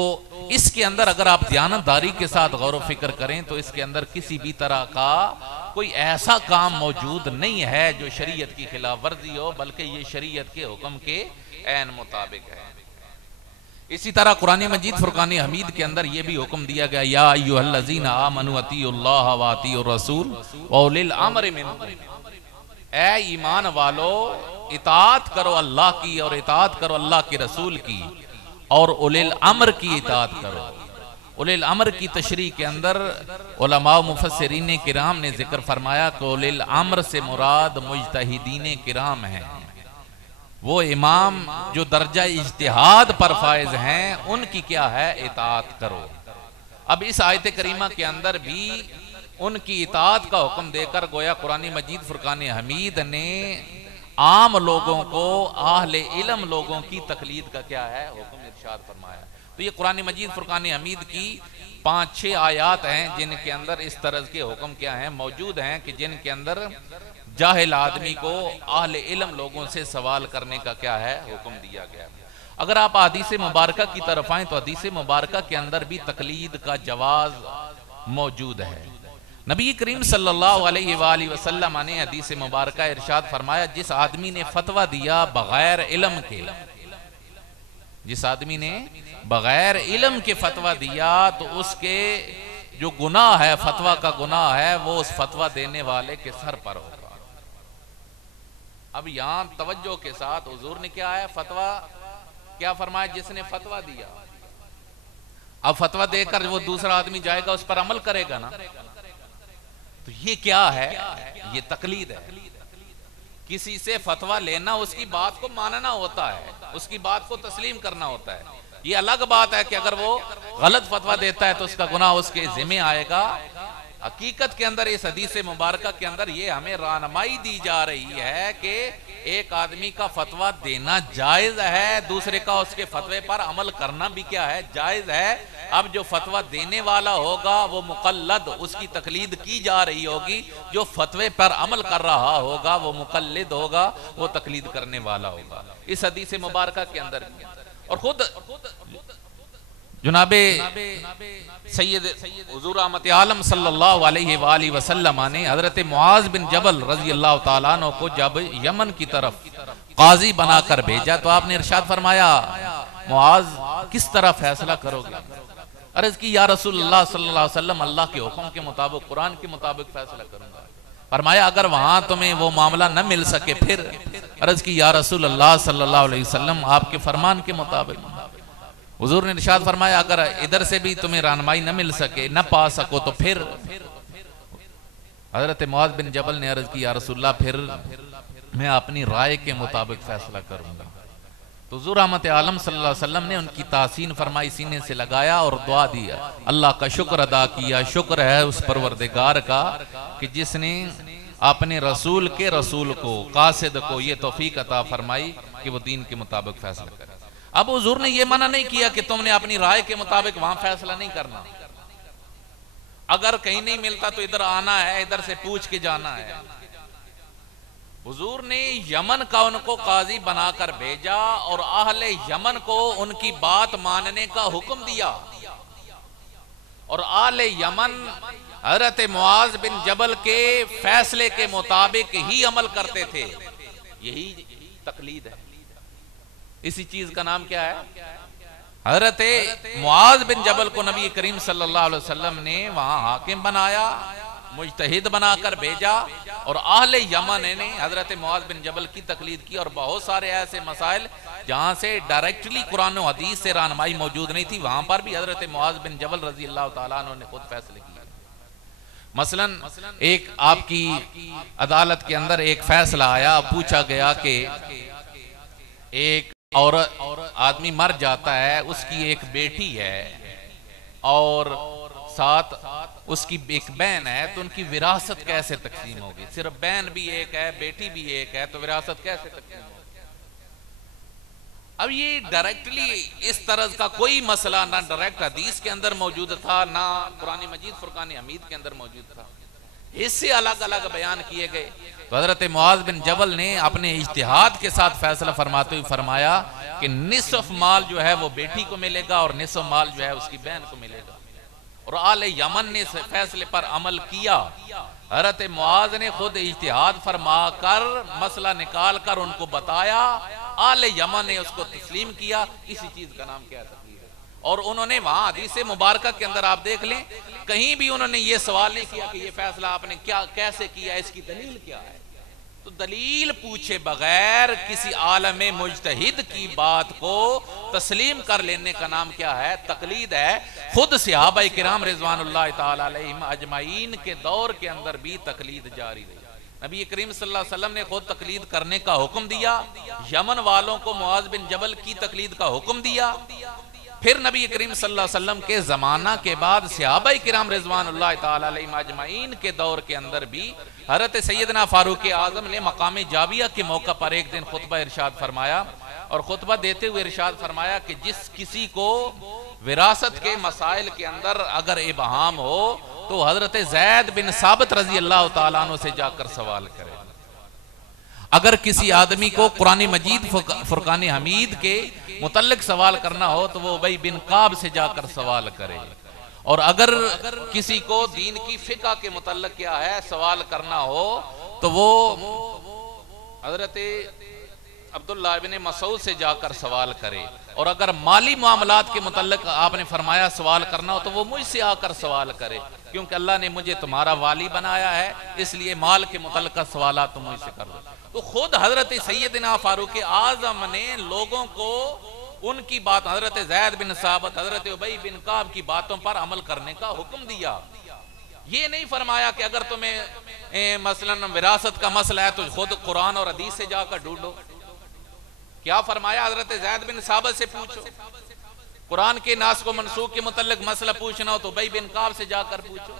اس کے اندر اگر آپ دیانتداری کے ساتھ غور و فکر کریں تو اس کے اندر کسی بھی طرح کا کوئی ایسا کام موجود نہیں ہے جو شریعت کی خلاف ورزی ہو، بلکہ یہ شریعت کے حکم کے عین مطابق ہے۔ اسی طرح قرآن مجید فرقان حمید کے اندر یہ بھی حکم دیا گیا، یا ایھا الذین آمنوا اطیعوا اللہ واطیعوا الرسول واولی الامر منکم، اے ایمان والو اطاعت کرو اللہ کی اور اطاعت کرو اللہ کے رسول کی، اور اولی الامر کی اطاعت کرو۔ اولی الامر کی تشریح کے اندر علماء و مفسرین کرام نے ذکر فرمایا کہ اولی الامر سے مراد مجتہدین کرام ہیں، وہ امام جو درجہ اجتہاد پر فائز ہیں، ان کی کیا ہے؟ اطاعت کرو۔ اب اس آیت کریمہ کے اندر بھی ان کی اطاعت کا حکم دے کر گویا قرآن مجید فرقان حمید نے عام لوگوں کو، اہل علم لوگوں کی تقلید کا کیا ہے؟ حکم ارشاد فرمایا۔ تو یہ قرآن مجید فرقان حمید کی 5-6 آیات ہیں جن کے اندر اس طرح کے حکم کیا ہیں؟ موجود ہیں، کہ جن کے اندر جاہل آدمی کو اہل علم لوگوں سے سوال کرنے کا کیا ہے؟ حکم دیا گیا۔ اگر آپ حدیث مبارکہ کی طرف آئیں تو حدیث مبارکہ کے اندر بھی تقلید کا جواز موجود ہے۔ نبی کریم صلی اللہ علیہ وآلہ وسلم نے حدیث مبارکہ ارشاد فرمایا، جس آدمی نے فتویٰ دیا بغیر علم کے، جس آدمی نے بغیر علم کے فتویٰ دیا تو اس کے جو گناہ ہے، فتویٰ کا گناہ ہے، وہ اس فتویٰ دینے والے کے سر پر ہوگا۔ اب یہاں توجہ کے ساتھ حضور نے کیا ہے؟ فتویٰ کیا فرمایا؟ جس نے فتویٰ دیا، اب فتویٰ دے کر وہ دوسرا آدمی جائے گا، اس پر عمل کرے گا نا، تو یہ کیا ہے؟ یہ تقلید ہے۔ کسی سے فتویٰ لینا، اس کی بات کو ماننا ہوتا ہے، اس کی بات کو تسلیم کرنا ہوتا ہے۔ یہ الگ بات ہے کہ اگر وہ غلط فتویٰ دیتا ہے تو اس کا گناہ اس کے ذمہ آئے گا۔ حقیقت کے اندر اس حدیث مبارکہ کے اندر یہ ہمیں رہنمائی دی جا رہی ہے کہ ایک آدمی کا فتویٰ دینا جائز ہے، دوسرے کا اس کے فتوے پر عمل کرنا بھی کیا ہے؟ جائز ہے۔ اب جو فتویٰ دینے والا ہوگا وہ مقلد، اس کی تقلید کی جا رہی ہوگی، جو فتوے پر عمل کر رہا ہوگا وہ مقلد ہوگا، وہ تقلید کرنے والا ہوگا۔ اس حدیث مبارکہ کے اندر اور خود جناب سید حضور رحمت عالم صلی اللہ علیہ وآلہ وسلم نے حضرت معاذ بن جبل رضی اللہ تعالیٰ عنہ کو جب یمن کی طرف قاضی بنا کر بھیجا تو آپ نے ارشاد فرمایا، معاذ کس طرح فیصلہ کرو گے؟ عرض کی، یا رسول اللہ صلی اللہ علیہ وسلم، اللہ کے حکم کے مطابق، قرآن کے مطابق فیصلہ کروں گا۔ فرمایا اگر وہاں تمہیں وہ معاملہ نہ مل سکے پھر؟ عرض کی، یا رسول اللہ صلی اللہ علیہ وسلم، آپ کے فرمان کے مطابق۔ حضور نے ارشاد فرمایا اگر ادھر سے بھی تمہیں رہنمائی نہ مل سکے، نہ پا سکو تو پھر؟ حضرت معاذ بن جبل نے عرض کی، یا رسول اللہ پھر میں اپنی رائے کے مطابق فیصلہ کروں گا۔ تو حضور رحمت عالم صلی اللہ علیہ وسلم نے ان کی تحسین فرمائی، سینے سے لگایا اور دعا دیا، اللہ کا شکر ادا کیا۔ شکر ہے اس پروردگار کا کہ جس نے اپنے رسول کے رسول کو، قاصد کو یہ توفیق عطا فرمائی کہ وہ دین کے مطابق فیصلہ کرے۔ اب حضور نے یہ منع نہیں کیا کہ تم نے اپنی رائے کے مطابق وہاں فیصلہ نہیں کرنا، اگر کہیں نہیں ملتا تو ادھر آنا ہے، ادھر سے پوچھ کے جانا ہے۔ حضور نے یمن کا ان کو قاضی بنا کر بھیجا اور اہل یمن کو ان کی بات ماننے کا حکم دیا، اور اہل یمن حضرت معاذ بن جبل کے فیصلے کے مطابق ہی عمل کرتے تھے۔ یہی تقلید ہے۔ اسی چیز کا نام کیا ہے؟ حضرت معاذ بن جبل کو نبی کریم صلی اللہ علیہ وسلم نے وہاں حاکم بنایا، مجتہد بنا کر بھیجا، اور اہل یمن نے حضرت معاذ بن جبل کی تقلید کی۔ اور بہت سارے ایسے مسائل جہاں سے ڈائریکٹلی قرآن و حدیث سے رہنمائی موجود نہیں تھی، وہاں پر بھی حضرت معاذ بن جبل رضی اللہ تعالیٰ عنہ نے خود فیصلے کیے۔ مثلا ایک آپ کی عدالت کے اندر ایک فیصلہ آیا، پوچھا گیا کہ ایک عورت آدمی مر جاتا ہے، اس کی ایک بیٹی ہے اور ساتھ اس کی ایک بہن ہے، تو ان کی وراثت کیسے تقسیم ہوگی؟ صرف بہن بھی ایک ہے، بیٹی بھی ایک ہے، تو وراثت کیسے تقسیم ہوگی؟ اب یہ ڈائریکٹلی اس طرح کا کوئی مسئلہ نہ ڈائریکٹ حدیث کے اندر موجود تھا، نہ قرآن مجید فرقان حمید کے اندر موجود تھا، اس سے الگ الگ بیان کیے گئے۔ تو حضرت معاذ بن جبل نے اپنے اجتہاد کے ساتھ فیصلہ فرماتے ہوئے فرمایا کہ نصف مال جو ہے وہ بیٹی کو ملے گا اور نصف مال جو ہے اس کی بہن کو ملے گا۔ اور آل یمن نے فیصلے پر عمل کیا. حضرت معاذ نے خود اجتہاد فرما کر مسئلہ نکال کر ان کو بتایا, آل یمن نے اس کو تسلیم کیا. اسی چیز کا نام کیا ہے؟ اور انہوں نے وہاں حدیث مبارکہ کے اندر آپ دیکھ لیں, کہیں بھی انہوں نے یہ سوال نہیں کیا کہ یہ فیصلہ آپ نے کیسے کیا, اس کی دلیل کیا ہے. تو دلیل پوچھے بغیر کسی عالم مجتہد کی بات کو تسلیم کر لینے کا نام کیا ہے؟ تقلید ہے. خود صحابہ کرام رضوان اللہ تعالی علیہم اجمعین کے دور کے اندر بھی تقلید جاری رہی. نبی کریم صلی اللہ علیہ وسلم نے خود تقلید کرنے کا حکم دیا, یمن والوں کو معاذ بن جبل کی تقلید کا حکم دیا. پھر نبی کریم صلی اللہ علیہ وسلم کے زمانہ کے بعد صحابہ کرام رضوان اللہ تعالی علیہم اجمعین کے دور کے اندر بھی حضرت سیدنا فاروق اعظم نے مقام جابیہ کے موقع پر ایک دن خطبہ ارشاد فرمایا, اور خطبہ دیتے ہوئے ارشاد فرمایا کہ جس کسی کو وراثت کے مسائل کے اندر اگر ابہام ہو تو حضرت زید بن ثابت رضی اللہ تعالیٰ عنہ سے جا کر سوال کرے. اگر کسی آدمی کو قرآن مجید فرقان حمید کے متعلق سوال کرنا ہو تو وہ ابی بن کعب سے جا کر سوال کرے. اور اگر کسی کو دین کی فقہ کے متعلق کیا ہے سوال کرنا ہو تو وہ حضرت عبداللہ ابن مسعود سے جا کر سوال کرے. اور اگر مالی معاملات کے متعلق آپ نے فرمایا سوال کرنا ہو تو وہ مجھ سے آ کر سوال کرے, کیونکہ اللہ نے مجھے تمہارا والی بنایا ہے, اس لیے مال کے متعلق سوالات تم مجھ سے کر دو. تو خود حضرت سیدنا فاروق اعظم نے لوگوں کو ان کی بات, حضرت زید بن ثابت, حضرت ابی بن کعب کی باتوں پر عمل کرنے کا حکم دیا. یہ نہیں فرمایا کہ اگر تمہیں مثلا وراثت کا مسئلہ ہے تو خود قرآن اور حدیث سے جا کر ڈھونڈو. کیا فرمایا؟ حضرت زید بن ثابت سے پوچھو. قرآن کے ناسخ و منسوخ کے متعلق مسئلہ پوچھنا ہو تو ابی بن کعب سے جا کر پوچھو.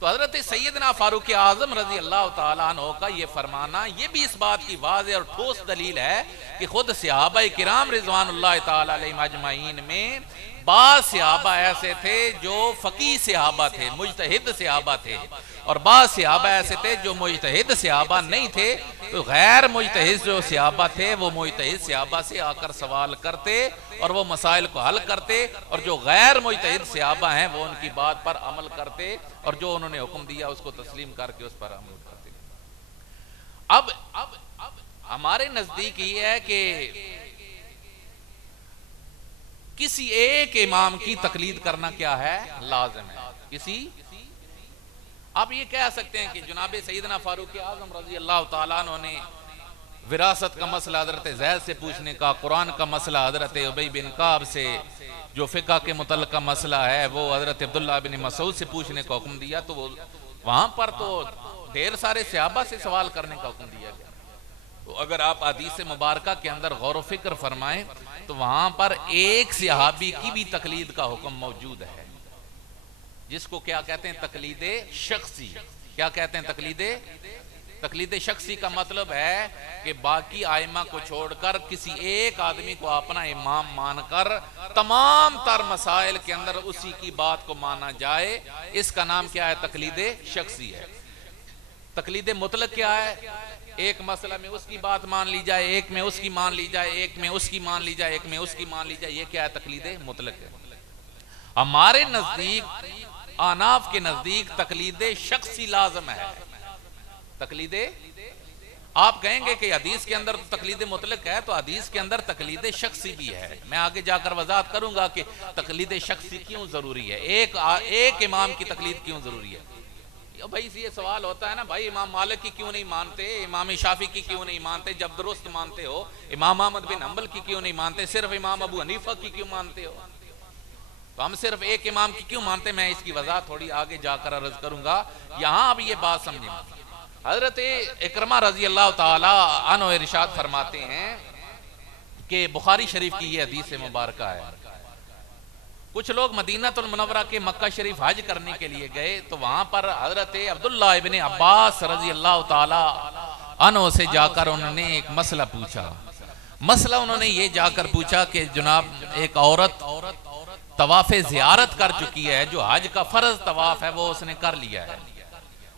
تو حضرت سیدنا فاروق اعظم رضی اللہ تعالیٰ عنہ کا یہ فرمانا یہ بھی اس بات کی واضح اور ٹھوس دلیل ہے کہ خود صحابہ کرام رضوان اللہ تعالیٰ علیہم اجمعین میں بعض صحابہ ایسے تھے جو فقیہ صحابہ تھے, مجتہد صحابہ تھے, اور بعض صحابہ ایسے تھے جو مجتہد صحابہ نہیں تھے. تو غیر مجتہد جو صحابہ تھے وہ مجتہد صحابہ سے آ کر سوال کرتے اور وہ مسائل کو حل کرتے, اور جو غیر مجتہد صحابہ ہیں وہ ان کی بات پر عمل کرتے اور جو انہوں نے حکم دیا اس کو تسلیم کر کے اس پر عمل کرتے. اب ہمارے نزدیک یہ ہے کہ کسی ایک امام کی تقلید کرنا کیا ہے؟ لازم ہے. آپ یہ کہہ سکتے ہیں کہ جناب سیدنا فاروق اعظم رضی اللہ تعالیٰ عنہ نے وراثت کا مسئلہ حضرت زید سے پوچھنے کا, قرآن کا مسئلہ حضرت ابی بن کعب سے, جو فقہ کے متعلق مسئلہ ہے وہ حضرت عبداللہ بن مسعود سے پوچھنے کا حکم دیا. تو وہاں پر تو ڈھیر سارے صحابہ سے سوال کرنے کا حکم دیا گیا. تو اگر آپ حدیث مبارکہ کے اندر غور و فکر فرمائیں تو وہاں پر ایک صحابی کی بھی تقلید کا حکم موجود ہے, جس کو کیا کہتے ہیں؟ تقلید شخصی. کیا کہتے ہیں؟ تقلید شخصی کا مطلب ہے کہ باقی ائمہ کو چھوڑ کر کسی ایک آدمی کو اپنا امام مان کر تمام تر مسائل کے اندر اسی کی بات کو مانا جائے. اس کا نام کیا ہے؟ تقلید شخصی ہے. تقلید مطلق کیا ہے؟ ایک مسئلہ میں اس کی بات مان لی جائے, ایک میں اس کی مان لی جائے, ایک میں اس کی مان لی جائے, ایک میں اس کی مان لی جائے. یہ کیا ہے؟ تقلید مطلق ہے. ہمارے نزدیک, احناف کے نزدیک تقلید شخصی لازم ہے. تقلید, آپ کہیں گے کہ حدیث کے اندر تقلید مطلق ہے, تو حدیث کے اندر تقلید شخصی بھی ہے. میں آگے جا کر وضاحت کروں گا کہ تقلید شخصی کیوں ضروری ہے, ایک امام کی تقلید کیوں ضروری ہے. بھائی یہ سوال ہوتا ہے نا, بھائی امام مالک کی کیوں نہیں مانتے, امام شافعی کی کیوں نہیں مانتے, جب درست مانتے ہو امام احمد بن حنبل کی کیوں نہیں مانتے, صرف امام ابو حنیفہ کی کیوں مانتے ہو, تو ہم صرف ایک امام کی کیوں مانتے؟ میں اس کی وضاحت تھوڑی آگے جا کر عرض کروں گا. یہاں اب یہ بات سمجھیں. حضرت اکرمہ رضی اللہ تعالی عنہ ارشاد فرماتے ہیں کہ بخاری شریف کی یہ حدیث مبارکہ ہے, کچھ لوگ مدینہ المنورہ کے مکہ شریف حج کرنے کے لیے گئے, تو وہاں پر حضرت عبداللہ ابن عباس رضی اللہ تعالی عنہ سے جا کر انہوں نے ایک مسئلہ پوچھا. مسئلہ انہوں نے یہ جا کر پوچھا کہ جناب ایک عورت طواف زیارت کر چکی ہے, جو حج کا فرض طواف ہے وہ اس نے کر لیا ہے,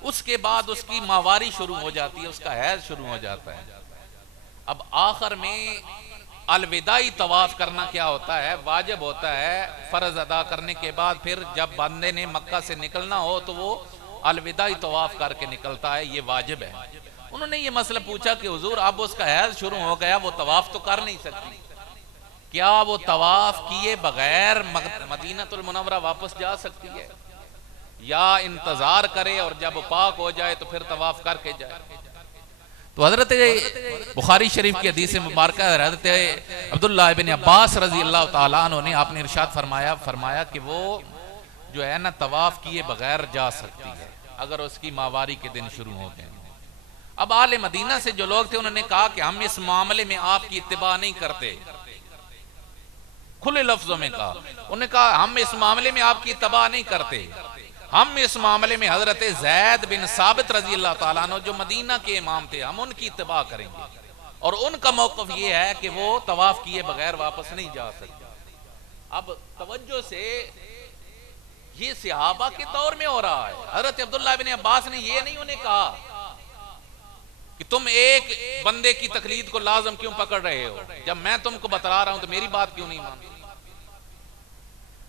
اس کے بعد اس کی ماواری شروع ہو جاتی ہے, اس کا حیض شروع ہو جاتا ہے. اب آخر میں الوداعی طواف کرنا کیا ہوتا ہے؟ واجب ہوتا ہے فرض ادا کرنے کے بعد، پھر جب بندے نے مکہ سے نکلنا ہو تو وہ الوداعی طواف کر کے نکلتا ہے، یہ واجب ہے۔ انہوں نے یہ مسئلہ پوچھا کہ حضور اب اس کا حیض شروع ہو گیا، وہ طواف تو کر نہیں سکتی، کیا وہ طواف کیے بغیر مدینہ المنورہ واپس جا سکتی ہے، یا انتظار کرے اور جب پاک ہو جائے تو پھر طواف کر کے جائے؟ تو حضرت بخاری شریف کی حدیث مبارکہ حضرت عبداللہ ابن عباس رضی اللہ تعالیٰ عنہ نے آپ نے ارشاد فرمایا کہ وہ جو ہے نا طواف کیے بغیر جا سکتی ہے اگر اس کی ماواری کے دن شروع ہو گئے۔ اب آل مدینہ سے جو لوگ تھے انہوں نے کہا کہ ہم اس معاملے میں آپ کی اتباع نہیں کرتے، کھلے لفظوں میں کہا، انہوں نے کہا ہم اس معاملے میں آپ کی اتباع نہیں کرتے، ہم اس معاملے میں حضرت زید بن ثابت رضی اللہ تعالیٰ عنہ جو مدینہ کے امام تھے ہم ان کی اتباع کریں گے، اور ان کا موقف یہ ہے کہ وہ طواف کیے بغیر واپس نہیں جا سکتے۔ اب توجہ سے، یہ صحابہ کے دور میں ہو رہا ہے، حضرت عبداللہ بن عباس نے یہ نہیں انہیں کہا کہ تم ایک بندے کی تقلید کو لازم کیوں پکڑ رہے ہو، جب میں تم کو بتلا رہا ہوں تو میری بات کیوں نہیں مانتے؟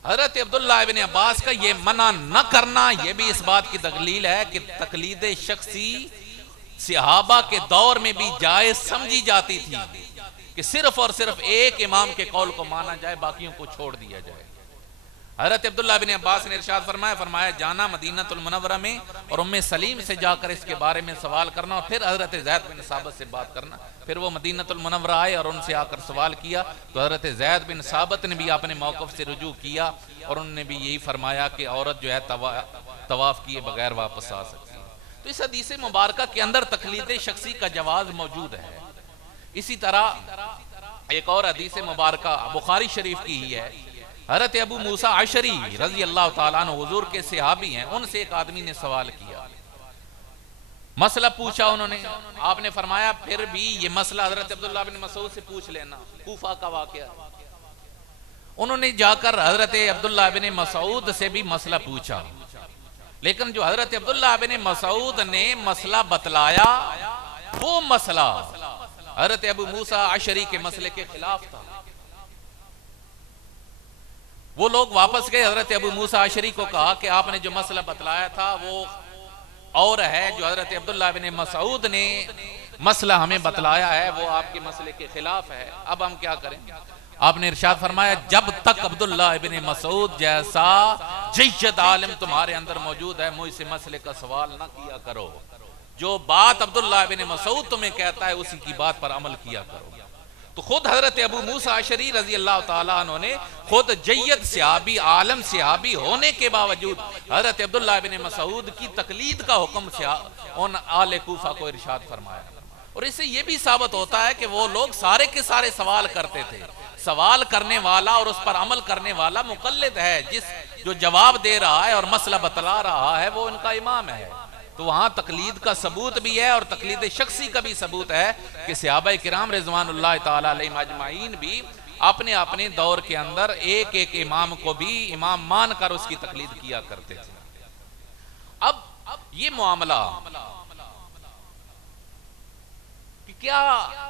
حضرت عبداللہ ابن عباس کا یہ منع نہ کرنا یہ بھی اس بات کی دلیل ہے کہ تقلید شخصی صحابہ کے دور میں بھی جائز سمجھی جاتی تھی، کہ صرف اور صرف ایک امام کے قول کو مانا جائے، باقیوں کو چھوڑ دیا جائے۔ حضرت عبداللہ بن عباس نے ارشاد فرمایا جانا مدینہ المنورہ میں اور ام سلیم سے جا کر اس کے بارے میں سوال کرنا، اور پھر حضرت زید بن ثابت سے بات کرنا۔ پھر وہ مدینہ المنورہ آئے اور ان سے آ کر سوال کیا تو حضرت زید بن ثابت نے بھی اپنے موقف سے رجوع کیا اور انہوں نے بھی یہی فرمایا کہ عورت جو ہے طواف کیے بغیر واپس آ سکتی ہے۔ تو اس حدیث مبارکہ کے اندر تقلید شخصی کا جواز موجود ہے۔ اسی طرح ایک اور حدیث مبارکہ بخاری شریف کی ہی ہے، حضرت ابو موسیٰ عشری رضی اللہ تعالیٰ عنہ حضور کے صحابی ہیں، ان سے ایک آدمی نے سوال کیا، مسئلہ پوچھا انہوں نے، آپ نے فرمایا پھر بھی یہ مسئلہ حضرت عبداللہ بن مسعود سے پوچھ لینا، کوفہ کا واقعہ۔ انہوں نے جا کر حضرت عبداللہ بن مسعود سے بھی مسئلہ پوچھا، لیکن جو حضرت عبداللہ بن مسعود نے مسئلہ بتلایا وہ مسئلہ حضرت ابو موسیٰ عشری کے مسئلے کے خلاف تھا۔ وہ لوگ واپس گئے، حضرت ابو موسیٰ عشری کو کہا کہ آپ نے جو مسئلہ بتلایا تھا وہ اور ہے، جو حضرت عبداللہ بن مسعود نے مسئلہ ہمیں بتلایا ہے وہ آپ کے مسئلے کے خلاف ہے، اب ہم کیا کریں؟ آپ نے ارشاد فرمایا جب تک عبداللہ بن مسعود جیسا جید عالم تمہارے اندر موجود ہے مجھ سے مسئلے کا سوال نہ کیا کرو، جو بات عبداللہ بن مسعود تمہیں کہتا ہے اسی کی بات پر عمل کیا کرو۔ تو خود حضرت ابو موسیٰ عشری رضی اللہ تعالیٰ عنہ نے خود جید صحابی عالم صحابی ہونے کے باوجود حضرت عبداللہ بن مسعود کی تقلید کا حکم ان آل کوفہ کو ارشاد فرمایا، اور اس سے یہ بھی ثابت ہوتا ہے کہ وہ لوگ سارے کے سارے سوال کرتے تھے، سوال کرنے والا اور اس پر عمل کرنے والا مقلد ہے، جو جواب دے رہا ہے اور مسئلہ بتلا رہا ہے وہ ان کا امام ہے۔ تو وہاں تقلید کا ثبوت بھی ہے اور تقلید شخصی کا بھی ثبوت ہے کہ صحابہ کرام رضوان اللہ تعالی علیہم اجمعین بھی اپنے اپنے دور کے اندر ایک ایک امام کو بھی امام مان کر اس کی تقلید کیا کرتے تھے۔ اب یہ معاملہ کہ کیا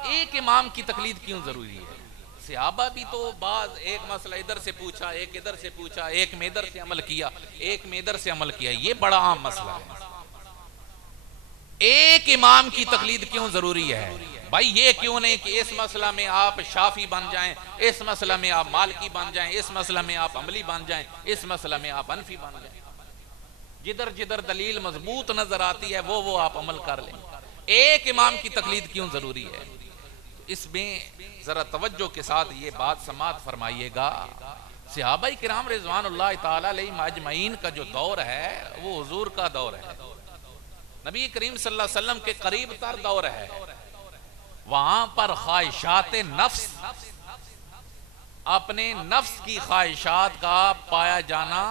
ایک امام کی تقلید کیوں ضروری ہے؟ صحابہ بھی تو بعض ایک مسئلہ ادھر سے پوچھا، ایک ادھر سے پوچھا، ایک میں ادھر سے عمل کیا، ایک میں ادھر سے عمل کیا، یہ بڑا عام مسئلہ ہے۔ ایک امام کی تقلید کیوں ضروری ہے؟ بھائی یہ کیوں نہیں کہ اس مسئلہ میں آپ شافعی بن جائیں، اس مسئلہ میں آپ مالکی بن جائیں، اس مسئلہ میں آپ حنبلی بن جائیں، اس مسئلہ میں آپ حنفی بن جائیں، جدھر جدھر دلیل مضبوط نظر آتی ہے وہ آپ عمل کر لیں۔ ایک امام کی تقلید کیوں ضروری ہے؟ اس میں ذرا توجہ کے ساتھ یہ بات سماعت فرمائیے گا، صحابہ کرام رضوان اللہ تعالی علیہم اجمعین کا جو دور ہے وہ حضور کا دور ہے، نبی کریم صلی اللہ علیہ وسلم کے قریب تر دور ہے، وہاں پر خواہشات نفس، اپنے نفس کی خواہشات کا پایا جانا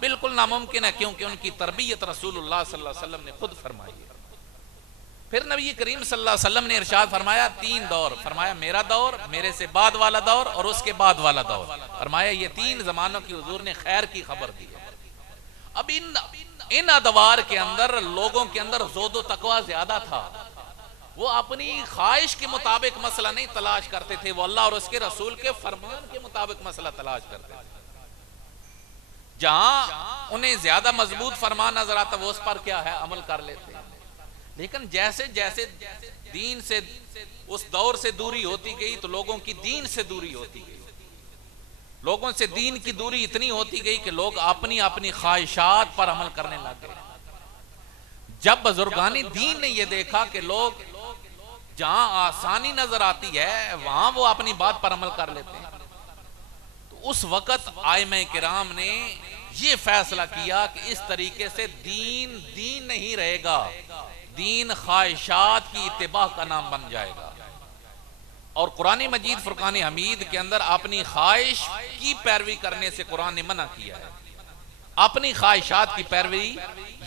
بالکل ناممکن ہے، کیونکہ ان کی تربیت رسول اللہ صلی اللہ علیہ وسلم نے خود فرمائی ہے۔ پھر نبی کریم صلی اللہ علیہ وسلم نے ارشاد فرمایا تین دور، فرمایا میرا دور، میرے سے بعد والا دور اور اس کے بعد والا دور، فرمایا یہ تین زمانوں کی حضور نے خیر کی خبر دی ہے۔ اب ان ادوار کے اندر لوگوں کے اندر زہد و تقوی زیادہ تھا، وہ اپنی خواہش کے مطابق مسئلہ نہیں تلاش کرتے تھے، وہ اللہ اور اس کے رسول کے فرمان کے مطابق مسئلہ تلاش کرتے تھے۔ جہاں انہیں زیادہ مضبوط فرمان نظر آتا وہ اس پر کیا ہے عمل کر لیتے ہیں۔ لیکن جیسے جیسے دین سے اس دور سے دوری ہوتی گئی تو لوگوں کی دین سے دوری ہوتی گئی، لوگوں سے دین کی دوری اتنی ہوتی گئی کہ لوگ اپنی اپنی خواہشات پر عمل کرنے لگ گئے۔ جب بزرگان دین نے یہ دیکھا کہ لوگ جہاں آسانی نظر آتی ہے وہاں وہ اپنی بات پر عمل کر لیتے ہیں، تو اس وقت ائمہ کرام نے یہ فیصلہ کیا کہ اس طریقے سے دین دین نہیں رہے گا، دین خواہشات کی اتباع کا نام بن جائے گا۔ اور قرآن مجید فرقان حمید کے اندر اپنی خواہش کی پیروی کرنے سے قرآن نے منع کیا ہے۔ اپنی خواہشات کی پیروی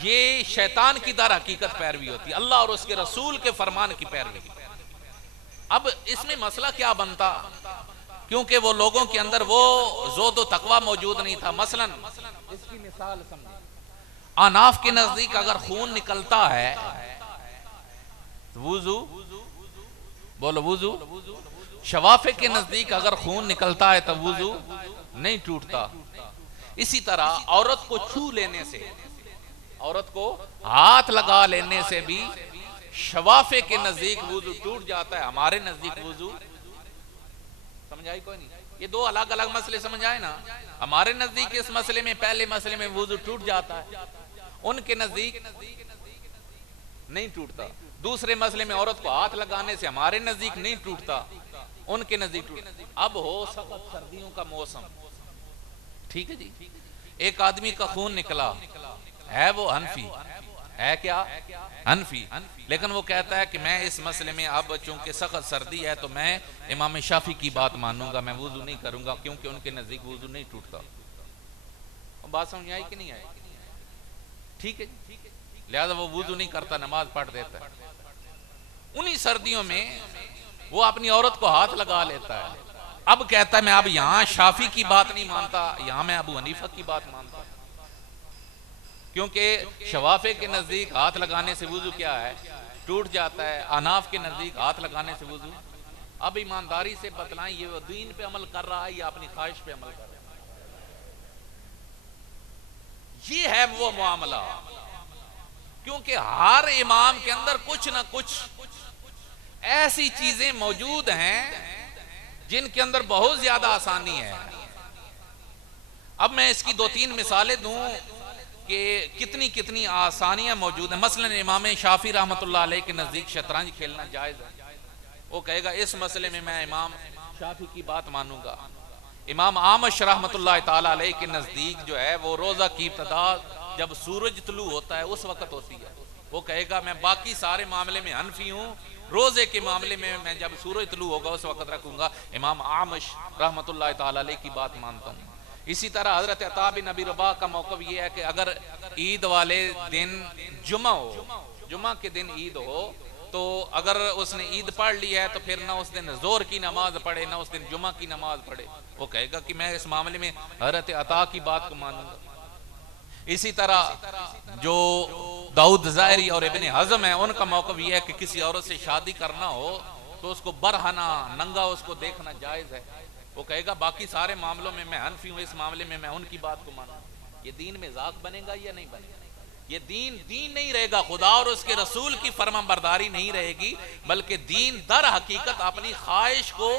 یہ شیطان کی در حقیقت پیروی ہوتی ہے، اللہ اور اس کے رسول کے فرمان کی پیروی۔ اب اس میں مسئلہ کیا بنتا؟ کیونکہ وہ لوگوں کے اندر وہ زہد و تقوی موجود نہیں تھا۔ مثلا اس کی مثال سمجھیں، اناف کے نزدیک اگر خون نکلتا ہے وضو، بولو وضو، شوافے کے نزدیک اگر خون نکلتا ہے تو وضو نہیں ٹوٹتا۔ اسی طرح عورت کو چھو لینے سے، عورت کو ہاتھ لگا لینے سے بھی شوافے کے نزدیک وضو ٹوٹ جاتا ہے، ہمارے نزدیک وضو سمجھائی کوئی نہیں؟ یہ دو الگ الگ مسئلے سمجھائے نا۔ ہمارے نزدیک اس مسئلے میں پہلے مسئلے میں وضو ٹوٹ جاتا ہے، ان کے نزدیک نہیں ٹوٹتا۔ دوسرے مسئلے میں عورت کو ہاتھ لگانے سے ہمارے نزدیک نہیں ٹوٹتا، ان کے نزدیک ٹوٹتا۔ اب ہو سخت سردیوں کا موسم، ٹھیک ہے جی، ایک آدمی کا خون نکلا ہے، وہ حنفی ہے، کیا حنفی، لیکن وہ کہتا ہے کہ میں اس مسئلے میں اب چونکہ سخت سردی ہے تو میں امام شافعی کی بات مانوں گا، میں وضو نہیں کروں گا کیونکہ ان کے نزدیک وضو نہیں ٹوٹتا۔ بات سمجھ آئی کہ نہیں آئی؟ ٹھیک ہے، لہذا وہ وضو نہیں کرتا، نماز پڑھ دیتا ہے۔ انہی سردیوں میں وہ اپنی عورت کو ہاتھ لگا لیتا ہے، اب کہتا ہے میں اب یہاں شافعی کی بات نہیں مانتا، یہاں میں ابو حنیفہ کی بات مانتا، کیونکہ شوافے کے نزدیک ہاتھ لگانے سے وضو کیا ہے ٹوٹ جاتا ہے، اناف کے نزدیک ہاتھ لگانے سے وضو۔ اب ایمانداری سے بتلائیں یہ دین پہ عمل کر رہا ہے یا اپنی خواہش پہ عمل کر رہا ہے؟ یہ ہے وہ معاملہ، کیونکہ ہر امام کے اندر کچھ نہ کچھ ایسی چیزیں موجود ہیں جن کے اندر بہت زیادہ آسانی ہے۔ اب میں اس کی دو تین مثالیں دوں کہ کتنی کتنی آسانیاں موجود ہیں۔ مثلا امام شافعی رحمۃ اللہ علیہ کے نزدیک شطرنج کھیلنا جائز ہے، وہ کہے گا اس مسئلے میں میں امام شافعی کی بات مانوں گا۔ امام اعمش رحمۃ اللہ تعالی علیہ کے نزدیک جو ہے وہ روزہ کی ابتدا جب سورج طلوع ہوتا ہے اس وقت ہوتی ہے، وہ کہے گا میں باقی سارے معاملے میں حنفی ہوں، روزے کے معاملے میں میں جب سورج طلوع ہوگا اس وقت رکھوں گا، امام اعمش رحمۃ اللہ تعالی علیہ کی بات مانتا ہوں۔ اسی طرح حضرت عطا بن ابی رباح کا موقف یہ ہے کہ اگر عید والے دن جمعہ ہو، جمعہ کے دن عید ہو تو اگر اس نے عید پڑھ لی ہے تو پھر نہ اس دن ظہر کی نماز پڑھے نہ اس دن جمعہ کی نماز پڑھے، وہ کہے گا کہ میں اس معاملے میں حضرت عطا کی بات کو مانوں گا۔ اسی طرح جو داؤد ظاہری اور ابن حزم ہیں ان کا موقف یہ ہے کہ کسی عورت سے شادی کرنا ہو تو اس کو برہنہ ننگا اس کو دیکھنا جائز ہے، وہ کہے گا باقی سارے معاملوں میں میں حنفی ہوں، اس معاملے میں میں ان کی بات کو مانوں۔ یہ دین میں ذات بنے گا یا نہیں بنے گا؟ یہ دین دین نہیں رہے گا، خدا اور اس کے رسول کی فرما برداری نہیں رہے گی، بلکہ دین در حقیقت اپنی خواہش کو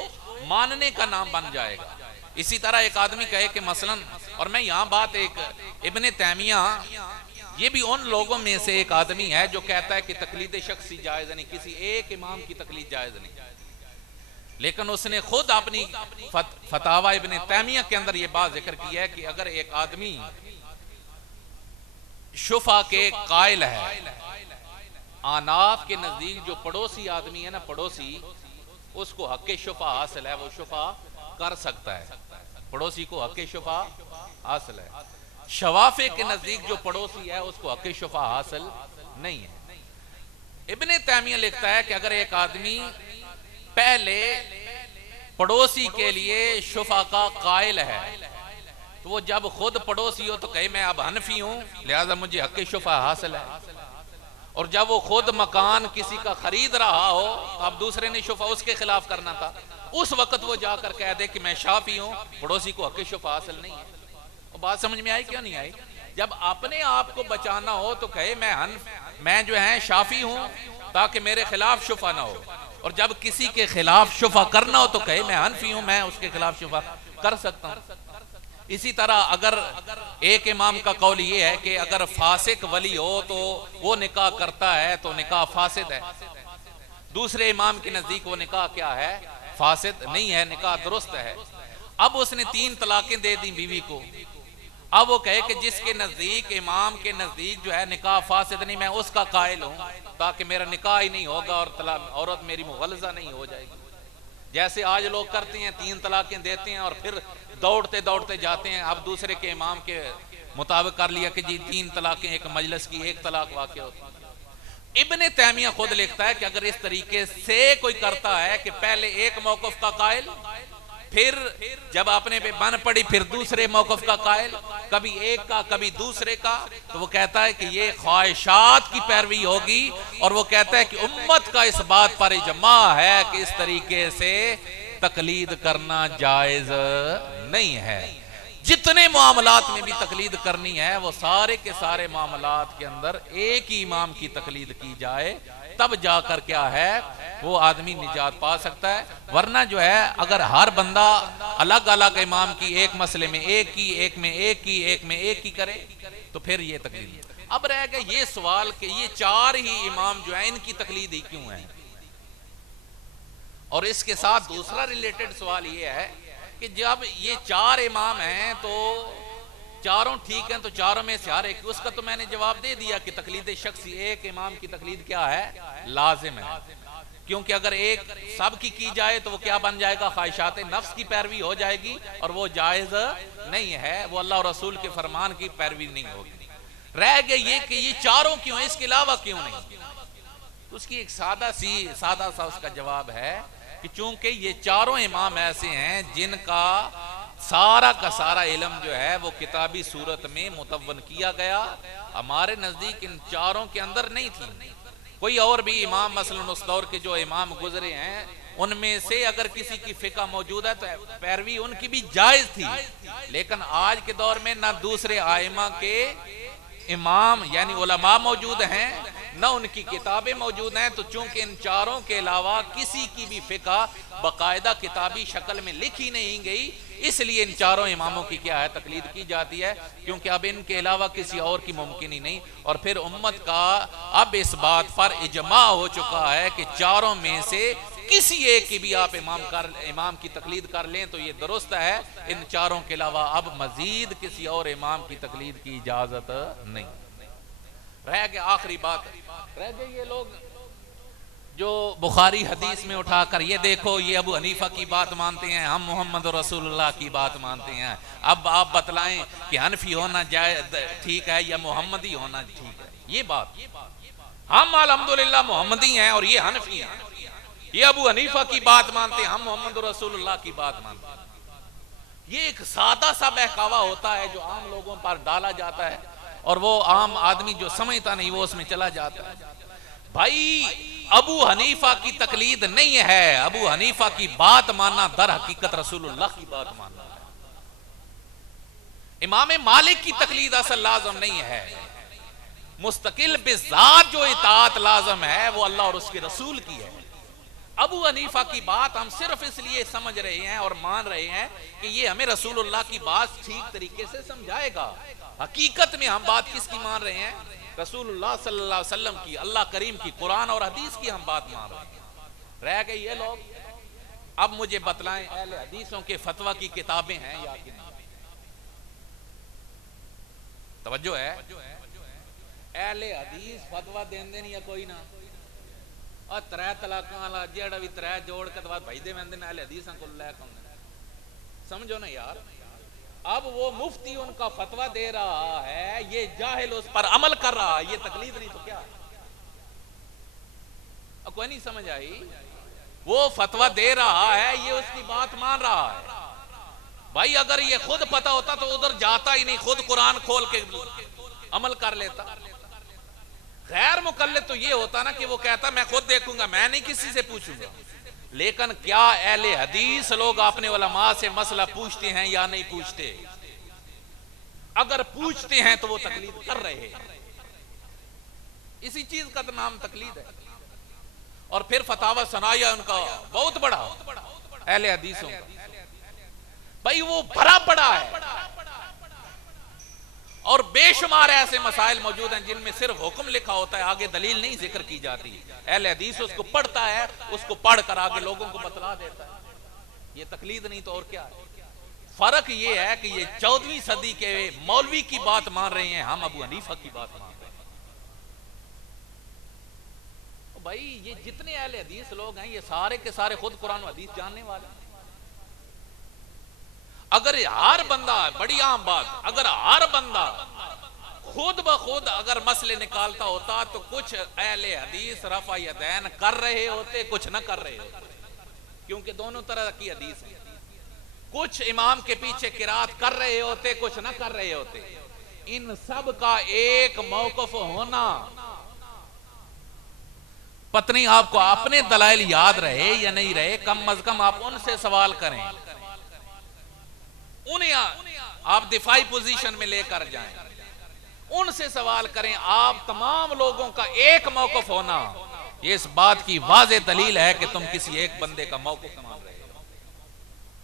ماننے کا نام بن جائے گا۔ اسی طرح ایک آدمی کہے کہ مثلا، اور میں یہاں بات ایک ابن تیمیہ یہ بھی ان لوگوں میں سے ایک آدمی ہے جو کہتا ہے کہ تقلید شخصی جائز نہیں، کسی ایک امام کی تقلید جائز نہیں، لیکن اس نے خود اپنی فتاوی ابن تیمیہ کے اندر یہ بات ذکر کی ہے کہ اگر ایک آدمی شفا کے قائل ہے، آناف کے نزدیک جو پڑوسی آدمی ہے نا، پڑوسی اس کو حق شفا حاصل ہے، وہ شفا کر سکتا ہے، پڑوسی کو حق شفا حاصل ہے۔ شوافے کے نزدیک جو پڑوسی ہے اس کو حق شفا حاصل نہیں ہے۔ ابن تیمیہ لکھتا ہے کہ اگر ایک آدمی پہلے پڑوسی کے لیے شفا کا قائل ہے تو وہ جب خود پڑوسی ہو تو کہے میں اب حنفی ہوں لہذا مجھے حق شفا حاصل ہے، اور جب وہ خود مکان کسی کا خرید رہا ہو تو اب دوسرے نے شفا اس کے خلاف کرنا تھا، اس وقت وہ جا کر کہہ دے کہ میں شافی ہوں، پڑوسی کو حق شفا حاصل نہیں ہے۔ اور بات سمجھ میں آئی کیوں نہیں آئی؟ جب اپنے آپ کو بچانا ہو تو کہے میں جو ہے شافی ہوں تاکہ میرے خلاف شفا نہ ہو، اور جب کسی کے خلاف شفا کرنا ہو تو کہے میں حنفی ہوں، میں اس کے خلاف شفا کر سکتا ہوں۔ اسی طرح اگر ایک امام کا قول یہ ہے کہ اگر فاسق ولی ہو تو وہ نکاح کرتا ہے تو نکاح فاسد ہے، دوسرے امام کے نزدیک وہ نکاح کیا ہے؟ فاسد نہیں ہے، نکاح درست ہے۔ اب اس نے 3 طلاقیں دے دی بیوی کو، اب وہ کہے کہ جس کے نزدیک امام کے نزدیک جو ہے نکاح فاسد نہیں، میں اس کا قائل ہوں تاکہ میرا نکاح ہی نہیں ہوگا اور عورت میری مغلظہ نہیں ہو جائے گی۔ جیسے آج لوگ کرتے ہیں 3 طلاقیں دیتے ہیں اور پھر دوڑتے دوڑتے جاتے ہیں، اب دوسرے کے امام کے مطابق کر لیا کہ جی 3 طلاقیں ایک مجلس کی 1 طلاق واقع ہوتی ہے۔ ابن تیمیہ خود لکھتا ہے کہ اگر اس طریقے سے کوئی کرتا ہے کہ پہلے ایک موقف کا قائل، پھر جب اپنے پہ بن پڑی پھر دوسرے موقف کا قائل، کبھی ایک کا کبھی دوسرے کا، تو وہ کہتا ہے کہ یہ خواہشات کی پیروی ہوگی، اور وہ کہتا ہے کہ امت کا اس بات پر اجماع ہے کہ اس طریقے سے تقلید کرنا جائز نہیں ہے۔ جتنے معاملات میں بھی تقلید کرنی ہے وہ سارے کے سارے معاملات کے اندر ایک ہی امام کی تقلید کی جائے، تب جا کر کیا ہے وہ آدمی نجات پا سکتا ہے۔ ورنہ جو ہے اگر ہر بندہ الگ الگ امام کی ایک مسئلے میں ایک کی، ایک میں ایک کی، ایک میں ایک کی کرے تو پھر یہ تقلید۔ اب رہ گیا یہ سوال کہ یہ 4 ہی امام جو ہیں ان کی تقلید ہی کیوں ہے؟ اور اس کے ساتھ دوسرا ریلیٹڈ سوال یہ ہے کہ جب یہ 4 امام ہیں تو چاروں ٹھیک ہیں تو چاروں میں سے ہر ایک، اس کا تو میں نے جواب دے دیا کہ تقلید شخصی ایک امام کی تقلید کیا ہے؟ لازم ہے، کیونکہ اگر ایک سب کی جائے تو وہ کیا بن جائے گا؟ خواہشات نفس کی پیروی ہو جائے گی، اور وہ جائز نہیں ہے، وہ اللہ اور رسول کے فرمان کی پیروی نہیں ہوگی۔ رہ گیا یہ کہ یہ چاروں کیوں ہیں، اس کے علاوہ کیوں نہیں؟ تو اس کی ایک سادہ سا اس کا جواب ہے کہ چونکہ یہ چاروں امام ایسے ہیں جن کا سارا علم جو ہے وہ کتابی صورت میں متون کیا گیا، ہمارے نزدیک ان چاروں کے اندر نہیں تھی۔ کوئی اور بھی امام مثلا اس دور کے جو امام گزرے ہیں ان میں سے اگر کسی کی فقہ موجود ہے تو پیروی ان کی بھی جائز تھی، لیکن آج کے دور میں نہ دوسرے ائمہ کے امام یعنی علماء موجود ہیں، نہ ان کی کتابیں موجود ہیں، تو چونکہ ان چاروں کے علاوہ کسی کی بھی فقہ باقاعدہ کتابی شکل میں لکھی نہیں گئی، اس لیے ان چاروں اماموں کی کیا ہے؟ تقلید کی جاتی ہے، کیونکہ اب ان کے علاوہ کسی اور کی ممکن ہی نہیں۔ اور پھر امت کا اب اس بات پر اجماع ہو چکا ہے کہ چاروں میں سے کسی ایک کی بھی آپ امام کی تقلید کر لیں تو یہ درست ہے، ان چاروں کے علاوہ اب مزید کسی اور امام کی تقلید کی اجازت نہیں۔ رہ گیا آخری بات، رہ گئے یہ لوگ جو بخاری حدیث میں اٹھا کر یہ دیکھو یہ ابو حنیفہ کی بات مانتے ہیں، ہم محمد رسول اللہ کی بات مانتے ہیں، اب آپ بتلائیں کہ حنفی ہونا ٹھیک ہے یا محمدی ہونا ٹھیک ہے؟ یہ بات ہم الحمدللہ محمدی ہیں اور یہ حنفی ہیں، یہ ابو حنیفہ کی بات مانتے ہیں، ہم محمد رسول اللہ کی بات مانتے ہیں۔ یہ ایک سادہ سا بہکاوا ہوتا ہے جو عام لوگوں پر ڈالا جاتا ہے، اور وہ عام آدمی جو سمجھتا نہیں وہ اس میں چلا جاتا ہے۔ بھائی ابو حنیفہ کی تقلید نہیں ہے، ابو حنیفہ کی بات ماننا در حقیقت رسول اللہ کی بات ماننا ہے۔ امام مالک کی تقلید اصل لازم نہیں ہے، مستقل بذات جو اطاعت لازم ہے وہ اللہ اور اس کے رسول کی ہے۔ ابو حنیفہ کی بات ہم صرف اس لیے سمجھ رہے ہیں اور مان رہے ہیں کہ یہ ہمیں رسول اللہ کی بات ٹھیک طریقے سے سمجھائے گا، حقیقت میں ہم بات کس کی مان رہے ہیں؟ رسول اللہ صلی اللہ علیہ وسلم کی، اللہ کریم کی، قرآن اور حدیث کی ہم بات مان رہے ہیں۔ رہ گئے یہ لوگ، اب مجھے بتلائیں اہل حدیثوں کے فتویٰ کی کتابیں ہیں یا کہ نہیں؟ توجہ ہے، اہل حدیث فتویٰ دین دین یا کوئی نہ، اور 3 طلاقاں والا جیڑا بھی 3 جوڑ کے بعد بھائی دے میں دن اہل حدیثاں کو لے کر سمجھو نا یار۔ اب وہ مفتی ان کا فتویٰ دے رہا ہے، یہ جاہل اس پر عمل کر رہا ہے، یہ تقلید نہیں تو کیا؟ اب کوئی نہیں سمجھ آئی؟ وہ فتویٰ دے رہا ہے، یہ اس کی بات مان رہا ہے۔ بھائی اگر یہ خود پتہ ہوتا تو ادھر جاتا ہی نہیں، خود قرآن کھول کے عمل کر لیتا۔ غیر مقلد تو یہ ہوتا نا کہ وہ کہتا میں خود دیکھوں گا، میں نہیں کسی سے پوچھوں گا. لیکن کیا اہل حدیث لوگ اپنے علماء سے مسئلہ پوچھتے ہیں یا نہیں پوچھتے؟ اگر پوچھتے ہیں تو وہ تقلید کر رہے ہیں. اسی چیز کا نام تقلید ہے. اور پھر فتاوی ثنائیہ ان کا بہت بڑا اہل حدیثوں کا، بھائی وہ بھرا پڑا ہے. اور بے شمار ایسے مسائل موجود ہیں جن میں صرف حکم لکھا ہوتا ہے، آگے دلیل نہیں ذکر کی جاتی. اہل حدیث اس کو پڑھتا ہے، اس کو پڑھ کر آگے لوگوں کو بتلا دیتا ہے. یہ تقلید نہیں تو اور کیا ہے؟ فرق یہ ہے کہ یہ 14ویں صدی کے مولوی کی بات مان رہے ہیں، ہم ابو حنیفہ کی بات مان رہے ہیں. بھائی یہ جتنے اہل حدیث لوگ ہیں یہ سارے کے سارے خود قرآن و حدیث جاننے والے ہیں. اگر ہر بندہ، بڑی عام بات، اگر ہر بندہ خود بخود اگر مسئلے نکالتا ہوتا تو کچھ اہل حدیث رفع یدین کر رہے ہوتے، کچھ نہ کر رہے ہوتے، کیونکہ دونوں طرح کی حدیث ہے. کچھ امام کے پیچھے قرات کر رہے ہوتے، کچھ نہ کر رہے ہوتے. ان سب کا ایک موقف ہونا، پتہ نہیں آپ کو اپنے دلائل یاد رہے یا نہیں رہے، کم از کم آپ ان سے سوال کریں، انہیں آپ دفاعی پوزیشن میں لے کر جائیں، ان سے سوال کریں. آپ تمام لوگوں کا ایک موقف ہونا یہ اس بات کی واضح دلیل ہے کہ تم کسی ایک بندے کا موقف مان رہے ہو.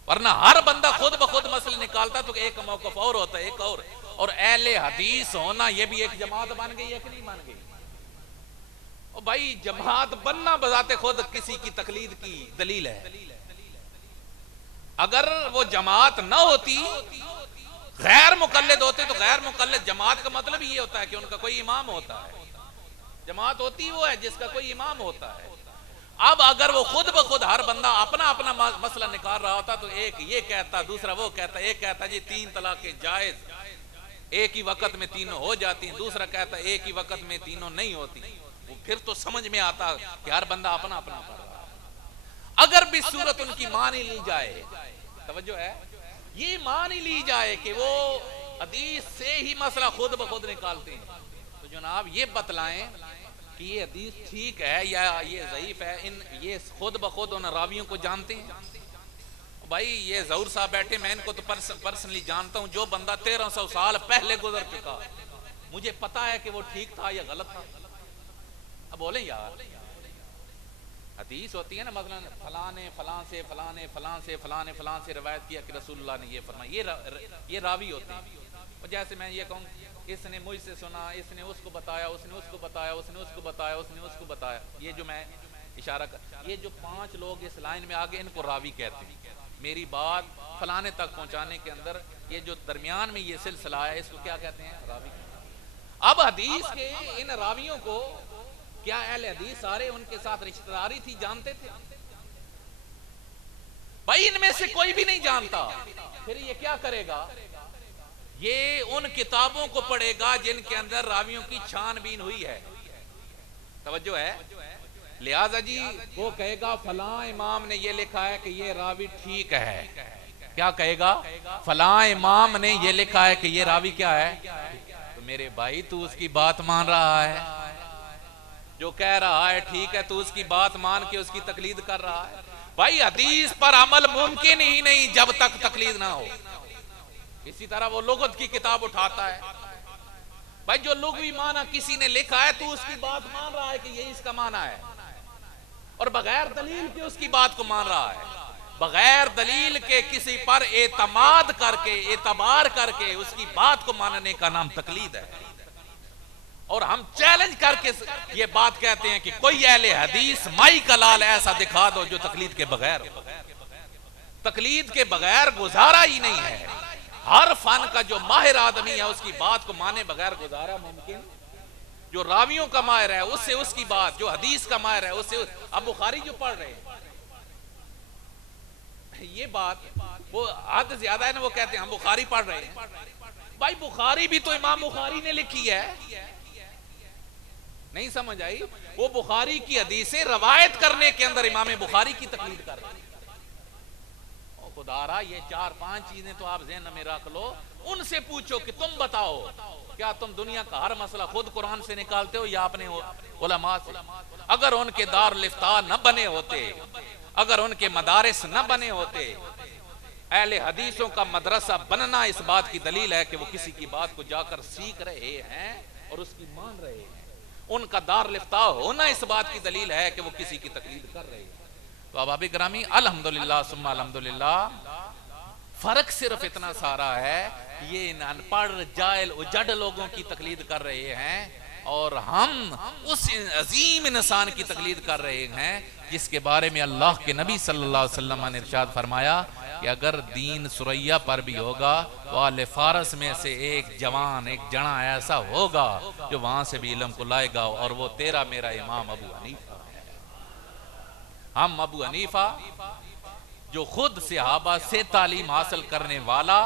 ورنہ ہر بندہ خود بخود مسئلہ نکالتا تو ایک موقف اور ہوتا ہے، ایک اور اہل حدیث ہونا یہ بھی ایک جماعت بن گئی ہے کہ نہیں بن گئی؟ اور بھائی جماعت بننا بذات خود کسی کی تقلید کی دلیل ہے. اگر وہ جماعت نہ ہوتی، غیر مقلد ہوتے، تو غیر مقلد جماعت کا مطلب یہ ہوتا ہے کہ ان کا کوئی امام ہوتا ہے. جماعت ہوتی وہ ہے جس کا کوئی امام ہوتا ہے. اب اگر وہ خود بخود ہر بندہ اپنا اپنا مسئلہ نکال رہا ہوتا تو ایک یہ کہتا، دوسرا وہ کہتا، ایک کہتا جی 3 طلاقیں جائز، ایک ہی وقت میں تینوں ہو جاتی ہیں، دوسرا کہتا ایک ہی وقت میں تینوں نہیں ہوتی. وہ پھر تو سمجھ میں آتا کہ ہر بندہ اپنا اپنا پڑھ رہا ہے. اگر بھی صورت ان کی مانی لی جائے، توجہ ہے، یہ مانی لی جائے کہ وہ حدیث سے ہی مسئلہ خود بخود نکالتے ہیں، تو جناب یہ بتلائیں کہ یہ حدیث ٹھیک ہے یا یہ ضعیف ہے. یہ خود بخود ان راویوں کو جانتے ہیں. بھائی یہ ظہور صاحب بیٹھے، میں ان کو تو پرسنلی جانتا ہوں. جو بندہ 1300 سال پہلے گزر چکا، مجھے پتا ہے کہ وہ ٹھیک تھا یا غلط تھا. اب بولیں یار، حدیث ہوتی ہے نا، مثلا فلان نے فلان سے فلان نے فلان سے فلان نے فلان سے روایت کیا کہ رسول اللہ نے یہ فرمایا. یہ راوی ہوتے ہیں. اور جیسے میں یہ کہوں اس نے مجھ سے سنا، اس نے اس کو بتایا، اس نے اس کو بتایا، اس نے اس کو بتایا، اس نے اس کو بتایا. یہ جو میں اشارہ کر، یہ جو 5 لوگ اس لائن میں آگے، ان کو راوی کہتے ہیں. میری بات فلانے تک پہنچانے کے اندر یہ جو درمیان میں یہ سلسلہ ہے، اس کو کیا کہتے ہیں؟ راوی. اب حدیث کے ان راویوں کو کیا اہل حدیث سارے ان کے ساتھ رشتہ داری تھی، جانتے تھے؟ بھائی ان میں سے کوئی بھی نہیں جانتا. پھر یہ کیا کرے گا؟ یہ ان کتابوں کو پڑھے گا جن کے اندر راویوں کی چھان بین ہوئی ہے. توجہ ہے. لہذا جی وہ کہے گا فلاں امام نے یہ لکھا ہے کہ یہ راوی ٹھیک ہے. کیا کہے گا؟ فلاں امام نے یہ لکھا ہے کہ یہ راوی کیا ہے. تو میرے بھائی تو اس کی بات مان رہا ہے، جو کہہ رہا ہے ٹھیک ہے، تو اس کی بات مان کے اس کی تقلید کر رہا ہے. بھائی حدیث پر عمل ممکن ہی نہیں جب تک تقلید نہ ہو. اسی طرح وہ لغت کی کتاب اٹھاتا ہے، بھائی جو لغوی معنی کسی نے لکھا ہے تو اس کی بات مان رہا ہے کہ یہی اس کا معنی ہے، اور بغیر دلیل کے اس کی بات کو مان رہا ہے. بغیر دلیل کے کسی پر اعتماد کر کے، اعتبار کر کے اس کی بات کو ماننے کا نام تقلید ہے. اور ہم چیلنج کر کے یہ بات کہتے ہیں کہ کوئی اہل حدیث مائی کا لال ایسا دکھا دو جو تقلید کے بغیر، تقلید کے بغیر گزارا ہی نہیں ہے. ہر فن کا جو ماہر آدمی ہے اس کی بات کو مانے بغیر گزارا ممکن. جو راویوں کا ماہر ہے اس سے اس کی بات، جو حدیث کا ماہر ہے اس سے. اب بخاری جو پڑھ رہے ہیں، یہ بات وہ حد زیادہ ہے نا، وہ کہتے ہیں ہم بخاری پڑھ رہے ہیں. بھائی بخاری بھی تو امام بخاری نے لکھی ہے. نہیں سمجھ آئی؟ وہ بخاری کی حدیثیں روایت کرنے کے اندر امام بخاری کی تقلید کر رہے ہیں. خدارا یہ 4-5 چیزیں تو آپ ذہن میں رکھ لو، ان سے پوچھو کہ تم بتاؤ کیا تم دنیا کا ہر مسئلہ خود قرآن سے نکالتے ہو یا اپنے علماء سے؟ اگر ان کے دارالفتاء نہ بنے ہوتے، اگر ان کے مدارس نہ بنے ہوتے، اہل حدیثوں کا مدرسہ بننا اس بات کی دلیل ہے کہ وہ کسی کی بات کو جا کر سیکھ رہے ہیں اور اس کی مان رہے ہیں۔ ان کا دارالفتاء ہونا اس بات کی دلیل ہے کہ وہ کسی کی تقلید کر رہے ہیں۔ تو احباب گرامی الحمدللہ ثم الحمدللہ، فرق صرف اتنا سارا ہے، یہ ان پڑھ جاہل اجڑ لوگوں کی تقلید کر رہے ہیں اور ہم اس عظیم انسان کی تقلید کر رہے ہیں جس کے بارے میں اللہ کے نبی صلی اللہ علیہ وسلم نے ارشاد فرمایا کہ اگر دین سریا پر بھی ہوگا تو آل فارس میں سے ایک جوان، ایک جنا ایسا ہوگا جو وہاں سے بھی علم کو لائے گا، اور وہ تیرا میرا امام ابو حنیفہ ہے۔ ہم ابو حنیفہ جو خود صحابہ سے تعلیم حاصل کرنے والا،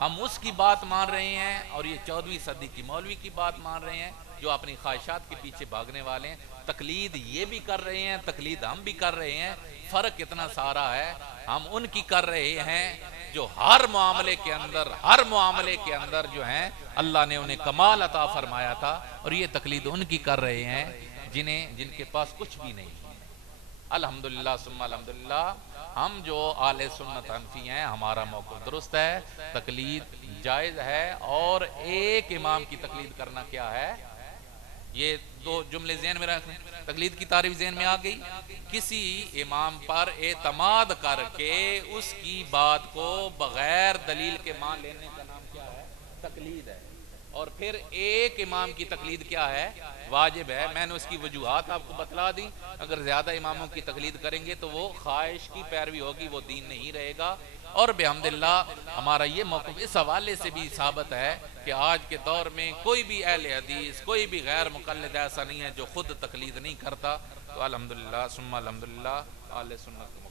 ہم اس کی بات مان رہے ہیں، اور یہ 14ویں صدی کی مولوی کی بات مان رہے ہیں جو اپنی خواہشات کے پیچھے بھاگنے والے ہیں۔ تقلید یہ بھی کر رہے ہیں، تقلید ہم بھی کر رہے ہیں، فرق اتنا سارا ہے، ہم ان کی کر رہے ہیں جو ہر معاملے کے اندر جو ہیں اللہ نے انہیں کمال عطا فرمایا تھا، اور یہ تقلید ان کی کر رہے ہیں جن کے پاس کچھ بھی نہیں۔ الحمدللہ ثم الحمدللہ، ہم جو اہل سنت حنفی ہیں، ہمارا موقف درست ہے، تقلید جائز ہے، اور ایک امام کی تقلید کرنا کیا ہے؟ یہ دو جملے ذہن میں رکھیں۔ تقلید کی تعریف ذہن میں آ گئی، کسی امام پر اعتماد کر کے اس کی بات کو بغیر دلیل کے مان لینے کا نام کیا ہے؟ تقلید ہے۔ اور پھر ایک امام کی تقلید کیا ہے؟ واجب ہے۔ میں نے اس کی وجوہات آپ کو بتلا دی۔ اگر زیادہ اماموں کی تقلید کریں گے تو وہ خواہش کی پیروی ہوگی، وہ دین نہیں رہے گا۔ اور بحمداللہ ہمارا یہ موقف اس حوالے سے بھی ثابت ہے کہ آج کے دور میں کوئی بھی اہل حدیث، کوئی بھی غیر مقلد ایسا نہیں ہے جو خود تقلید نہیں کرتا۔ تو الحمدللہ ثم الحمدللہ اہل سنت۔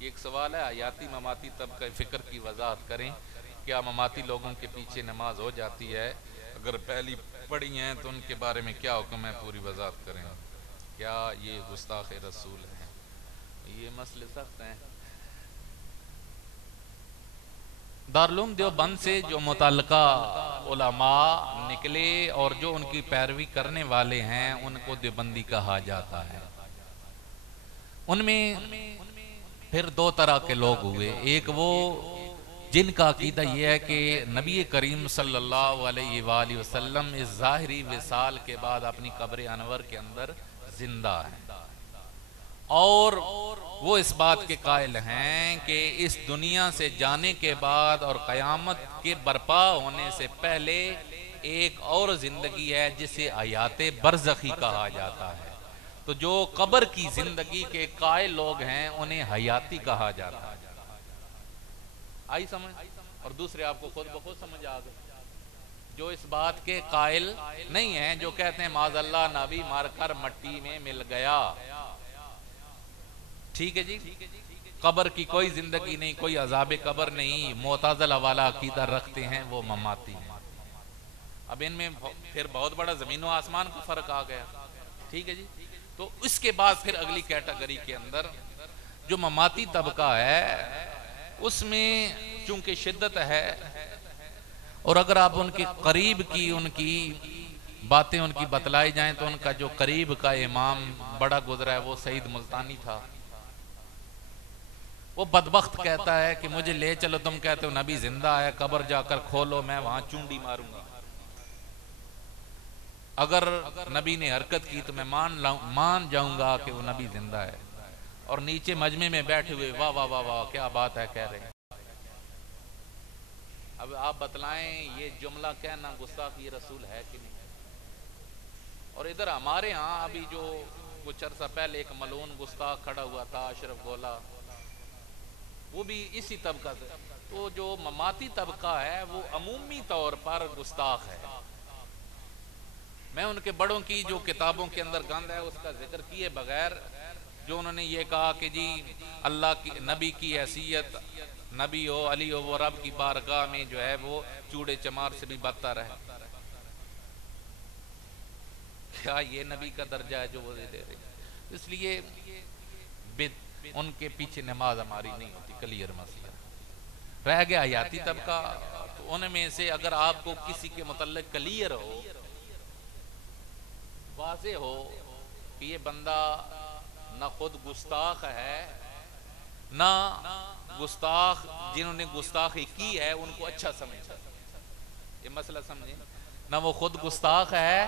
ایک سوال ہے، حیاتی مماتی طبقہ فکر کی وضاحت کریں۔ کیا مماتی لوگوں کے پیچھے نماز ہو جاتی ہے؟ اگر پہلی پڑھی ہیں تو ان کے بارے میں کیا حکم ہے؟ پوری وضاحت کریں۔ کیا یہ گستاخ رسول ہیں؟ یہ مسئلے سخت ہیں۔ دارالعلوم دیوبند سے جو متعلقہ علماء نکلے اور جو ان کی پیروی کرنے والے ہیں ان کو دیوبندی کہا جاتا ہے۔ ان میں پھر دو طرح کے لوگ ہوئے، ایک وہ جن کا عقیدہ یہ ہے کہ نبی کریم صلی اللہ علیہ وآلہ وسلم اس ظاہری وصال کے بعد اپنی قبر انور کے اندر زندہ ہیں، اور وہ اس بات کے قائل ہیں کہ اس دنیا سے جانے کے بعد اور قیامت کے برپا ہونے سے پہلے ایک اور زندگی ہے جسے حیات برزخی کہا جاتا ہے۔ تو جو قبر کی زندگی کے قائل لوگ ہیں انہیں حیاتی کہا جاتا ہے۔ آئی سمجھ؟ اور دوسرے آپ کو خود بخود سمجھ آ گئے، جو اس بات کے قائل نہیں ہیں، جو کہتے ہیں معاذ اللہ نبی مار کر مٹی میں مل گیا۔ ٹھیک ہے جی، قبر کی کوئی زندگی نہیں، کوئی عذاب قبر نہیں، معتزلہ والا عقیدہ رکھتے ہیں، وہ مماتی ہیں۔ اب ان میں پھر بہت بڑا زمین و آسمان کا فرق آ گیا۔ ٹھیک ہے جی، تو اس کے بعد پھر اگلی کیٹیگری کے اندر جو مماتی طبقہ ہے اس میں چونکہ شدت ہے، اور اگر آپ ان کے قریب کی ان کی باتیں ان کی بتلائی جائیں تو ان کا جو قریب کا امام بڑا گزرا ہے وہ سعید ملتانی تھا۔ وہ بدبخت کہتا ہے کہ مجھے لے چلو، تم کہتے ہو نبی زندہ ہے، قبر جا کر کھولو، میں وہاں چونڈی ماروں گا۔ اگر نبی نے حرکت کی تو میں مان جاؤں گا کہ وہ نبی زندہ ہے۔ اور نیچے مجمع میں بیٹھے ہوئے واہ واہ واہ واہ کیا بات ہے کہہ رہے ہیں۔ اب آپ بتلائیں یہ جملہ کہنا گستاخی رسول ہے کہ نہیں؟ اور ادھر ہمارے ہاں ابھی جو کچھ عرصہ پہلے ایک ملعون گستاخ کھڑا ہوا تھا، اشرف گولا، وہ بھی اسی طبقہ سے۔ تو جو مماتی طبقہ ہے وہ عمومی طور پر گستاخ ہے۔ میں ان کے بڑوں کی جو کتابوں کے اندر گند ہے اس کا ذکر کیے بغیر، جو انہوں نے یہ کہا کہ جی اللہ کی نبی کی حیثیت نبی ہو، علی ہو، وہ رب کی بارگاہ میں جو ہے وہ چوڑے چمار سے بھی بدتر ہے۔ کیا یہ نبی کا درجہ ہے جو وہ دے رہے؟ اس لیے ان کے پیچھے نماز ہماری نہیں ہوتی، کلیئر مسئلہ۔ رہ گیا حیاتی طبقہ، تو ان میں سے اگر آپ کو کسی کے متعلق کلیئر ہو، واضح ہو کہ یہ بندہ نہ خود گستاخ ہے، نہ گستاخ جنہوں نے گستاخی کی ہے ان کو اچھا سمجھتا ہے، یہ مسئلہ سمجھیں، نہ وہ خود گستاخ ہے،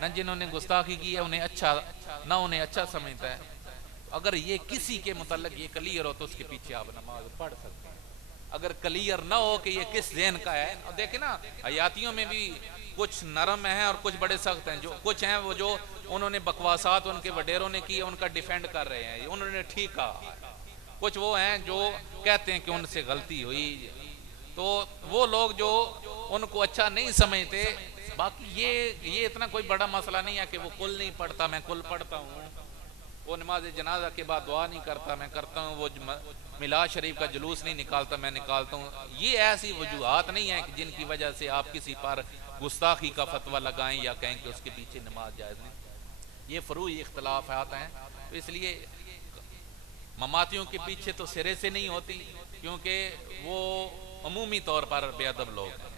نہ جنہوں نے گستاخی کی ہے انہیں اچھا سمجھتا ہے، اگر یہ کسی کے متعلق یہ کلیئر ہو تو اس کے پیچھے آپ نماز پڑھ سکتے ہیں۔ اگر کلیئر نہ ہو کہ یہ کس ذہن کا ہے، اور دیکھیں نا حیاتیوں میں بھی کچھ نرم ہیں اور کچھ بڑے سخت ہیں، جو کچھ ہیں وہ جو انہوں نے بکواسات ان کے وڈیروں نے کی ان کا ڈیفینڈ کر رہے ہیں، انہوں نے ٹھیک کہا، کچھ وہ ہیں جو کہتے ہیں کہ ان سے غلطی ہوئی، تو وہ لوگ جو ان کو اچھا نہیں سمجھتے۔ باقی یہ اتنا کوئی بڑا مسئلہ نہیں ہے کہ وہ کل نہیں پڑھتا، میں کل پڑھتا ہوں، وہ نماز جنازہ کے بعد دعا نہیں کرتا، میں کرتا ہوں، وہ میلاد شریف کا جلوس نہیں نکالتا، میں نکالتا ہوں۔ یہ ایسی وجوہات نہیں ہیں کہ جن کی وجہ سے آپ کسی پر گستاخی کا فتویٰ لگائیں یا کہیں کہ اس کے پیچھے نماز جائز نہیں۔ یہ فروعی اختلافات ہیں، تو اس لیے مماتیوں کے پیچھے تو سرے سے نہیں ہوتی، کیونکہ وہ عمومی طور پر بے ادب لوگ ہیں۔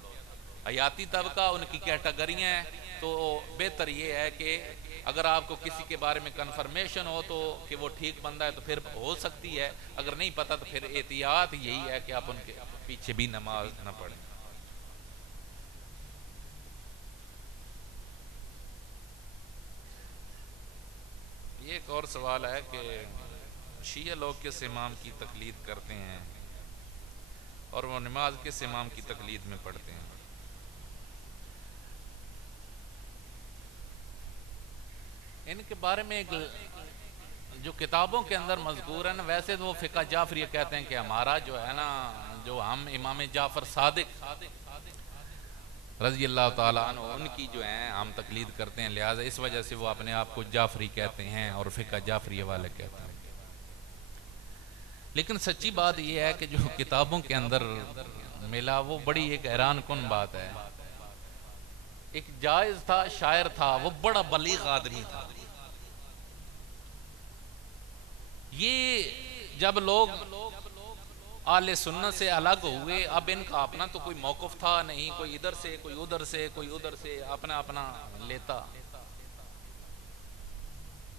حیاتی طبقہ ان کی کیٹیگریاں ہیں، تو بہتر یہ ہے کہ اگر آپ کو کسی کے بارے میں کنفرمیشن ہو تو کہ وہ ٹھیک بندہ ہے تو پھر ہو سکتی ہے، اگر نہیں پتہ تو پھر احتیاط یہی ہے کہ آپ ان کے پیچھے بھی نماز نہ پڑھیں۔ یہ ایک اور سوال ہے کہ شیعہ لوگ کس امام کی تقلید کرتے ہیں اور وہ نماز کس امام کی تقلید میں پڑھتے ہیں؟ ان کے بارے میں ایک جو کتابوں کے اندر مذکور ہے نا، ویسے تو وہ فقہ جعفریہ کہتے ہیں کہ ہمارا جو ہے نا، جو ہم امام جعفر صادق رضی اللہ تعالیٰ عنہ ان کی جو ہیں ہم تقلید کرتے ہیں، لہٰذا اس وجہ سے وہ اپنے آپ کو جعفری کہتے ہیں اور فقہ جعفریہ والے کہتے ہیں۔ لیکن سچی بات یہ ہے کہ جو کتابوں کے اندر ملا وہ بڑی ایک حیران کن بات ہے۔ ایک جائز تھا، شاعر تھا، وہ بڑا بلیغ آدمی تھا۔ یہ جب لوگ اہل سنت سے الگ ہوئے، اب ان کا اپنا تو کوئی موقف تھا نہیں، کوئی ادھر سے کوئی ادھر سے کوئی ادھر سے اپنا اپنا لیتا۔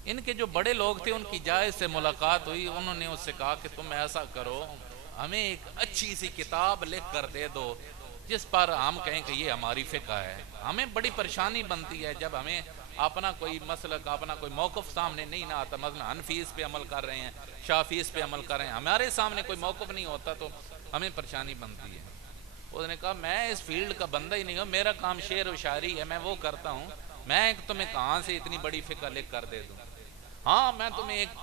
ان کے جو بڑے لوگ تھے ان کی جائز سے ملاقات ہوئی، انہوں نے اس سے کہا کہ تم ایسا کرو، ہمیں ایک اچھی سی کتاب لکھ کر دے دو جس پر ہم کہیں کہ یہ ہماری فقہ ہے۔ ہمیں بڑی پریشانی بنتی ہے جب ہمیں اپنا کوئی مسلک، اپنا کوئی موقف سامنے نہیں نہ آتا، مثلا حنفی اس پہ عمل کر رہے ہیں، شافعی اس پہ عمل کر رہے ہیں، ہمارے سامنے کوئی موقف نہیں ہوتا تو ہمیں پریشانی بنتی ہے۔ اس نے کہا میں اس فیلڈ کا بندہ ہی نہیں ہوں، میرا کام شعر و شاعری ہے، میں وہ کرتا ہوں، میں تمہیں کہاں سے اتنی بڑی فقہ لکھ کر دے دوں؟ ہاں میں تمہیں ایک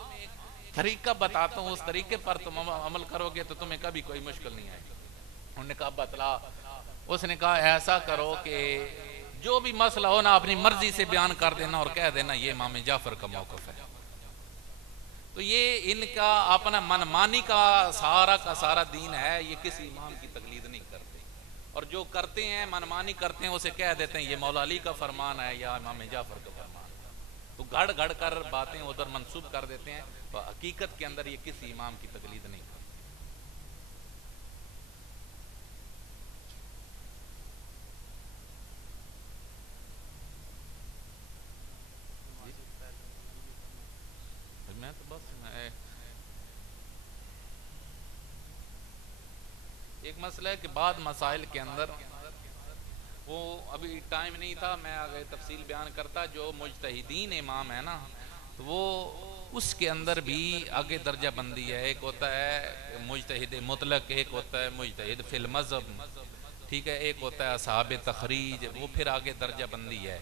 طریقہ بتاتا ہوں، اس طریقے پر تم عمل کرو گے تو تمہیں کبھی کوئی مشکل نہیں آئے گی۔ انہوں نے کہا بتلا۔ اس نے کہا ایسا کرو کہ جو بھی مسئلہ ہو نا اپنی مرضی سے بیان کر دینا اور کہہ دینا یہ امام جعفر کا موقف ہے۔ تو یہ ان کا اپنا منمانی کا سارا دین ہے، یہ کسی امام کی تقلید نہیں کرتے، اور جو کرتے ہیں منمانی کرتے ہیں اسے کہہ دیتے ہیں یہ مولا علی کا فرمان ہے یا امام جعفر کا فرمان ہے، تو گھڑ گھڑ کر باتیں ادھر منسوب کر دیتے ہیں، تو حقیقت کے اندر یہ کسی امام کی تقلید نہیں کرتے۔ میں تو بس ایک مسئلہ ہے کہ بعض مسائل کے اندر وہ ابھی ٹائم نہیں تھا، میں اگر تفصیل بیان کرتا، جو مجتہدین امام ہے نا تو وہ اس کے اندر بھی آگے درجہ بندی ہے، ایک ہوتا ہے مجتہد مطلق، ایک ہوتا ہے مجتہد فی المذہب، ٹھیک ہے، ایک ہوتا ہے اصحاب تخریج، وہ پھر آگے درجہ بندی ہے۔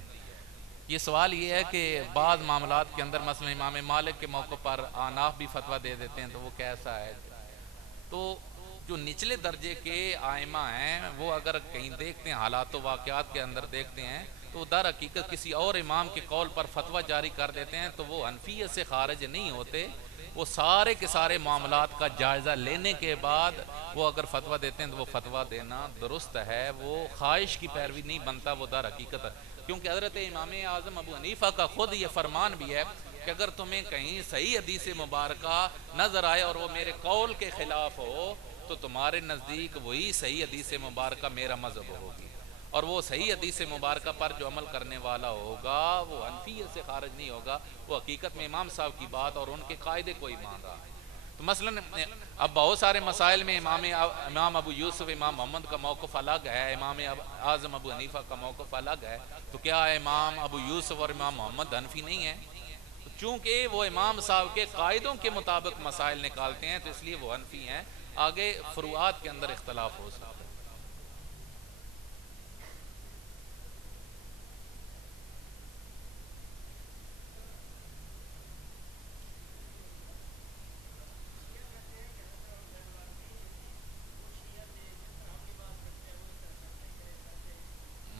یہ سوال یہ ہے کہ بعض معاملات کے اندر مثلا امام مالک کے موقع پر احناف بھی فتویٰ دے دیتے ہیں، تو وہ کیسا ہے؟ تو جو نچلے درجے کے ائمہ ہیں وہ اگر کہیں دیکھتے ہیں حالات و واقعات کے اندر دیکھتے ہیں تو در حقیقت کسی اور امام کے قول پر فتویٰ جاری کر دیتے ہیں، تو وہ حنفیت سے خارج نہیں ہوتے، وہ سارے کے سارے معاملات کا جائزہ لینے کے بعد وہ اگر فتویٰ دیتے ہیں تو وہ فتویٰ دینا درست ہے، وہ خواہش کی پیروی نہیں بنتا، وہ در حقیقت ہے، کیونکہ حضرت امام اعظم ابو حنیفہ کا خود یہ فرمان بھی ہے کہ اگر تمہیں کہیں صحیح حدیث مبارکہ نظر آئے اور وہ میرے قول کے خلاف ہو تو تمہارے نزدیک وہی صحیح حدیث مبارکہ میرا مذہب ہوگی، اور وہ صحیح حدیث مبارکہ پر جو عمل کرنے والا ہوگا وہ حنفیت سے خارج نہیں ہوگا، وہ حقیقت میں امام صاحب کی بات اور ان کے قاعدے کو ہی مان رہا ہے۔ تو مثلا اب بہت سارے مسائل میں امام ابو یوسف امام محمد کا موقف الگ ہے، امام اعظم ابو حنیفہ کا موقف الگ ہے، تو کیا امام ابو یوسف اور امام محمد حنفی نہیں ہیں؟ چونکہ وہ امام صاحب کے قاعدوں کے مطابق مسائل نکالتے ہیں تو اس لیے وہ حنفی ہیں، آگے فروعات کے اندر اختلاف ہو سکتا ہے۔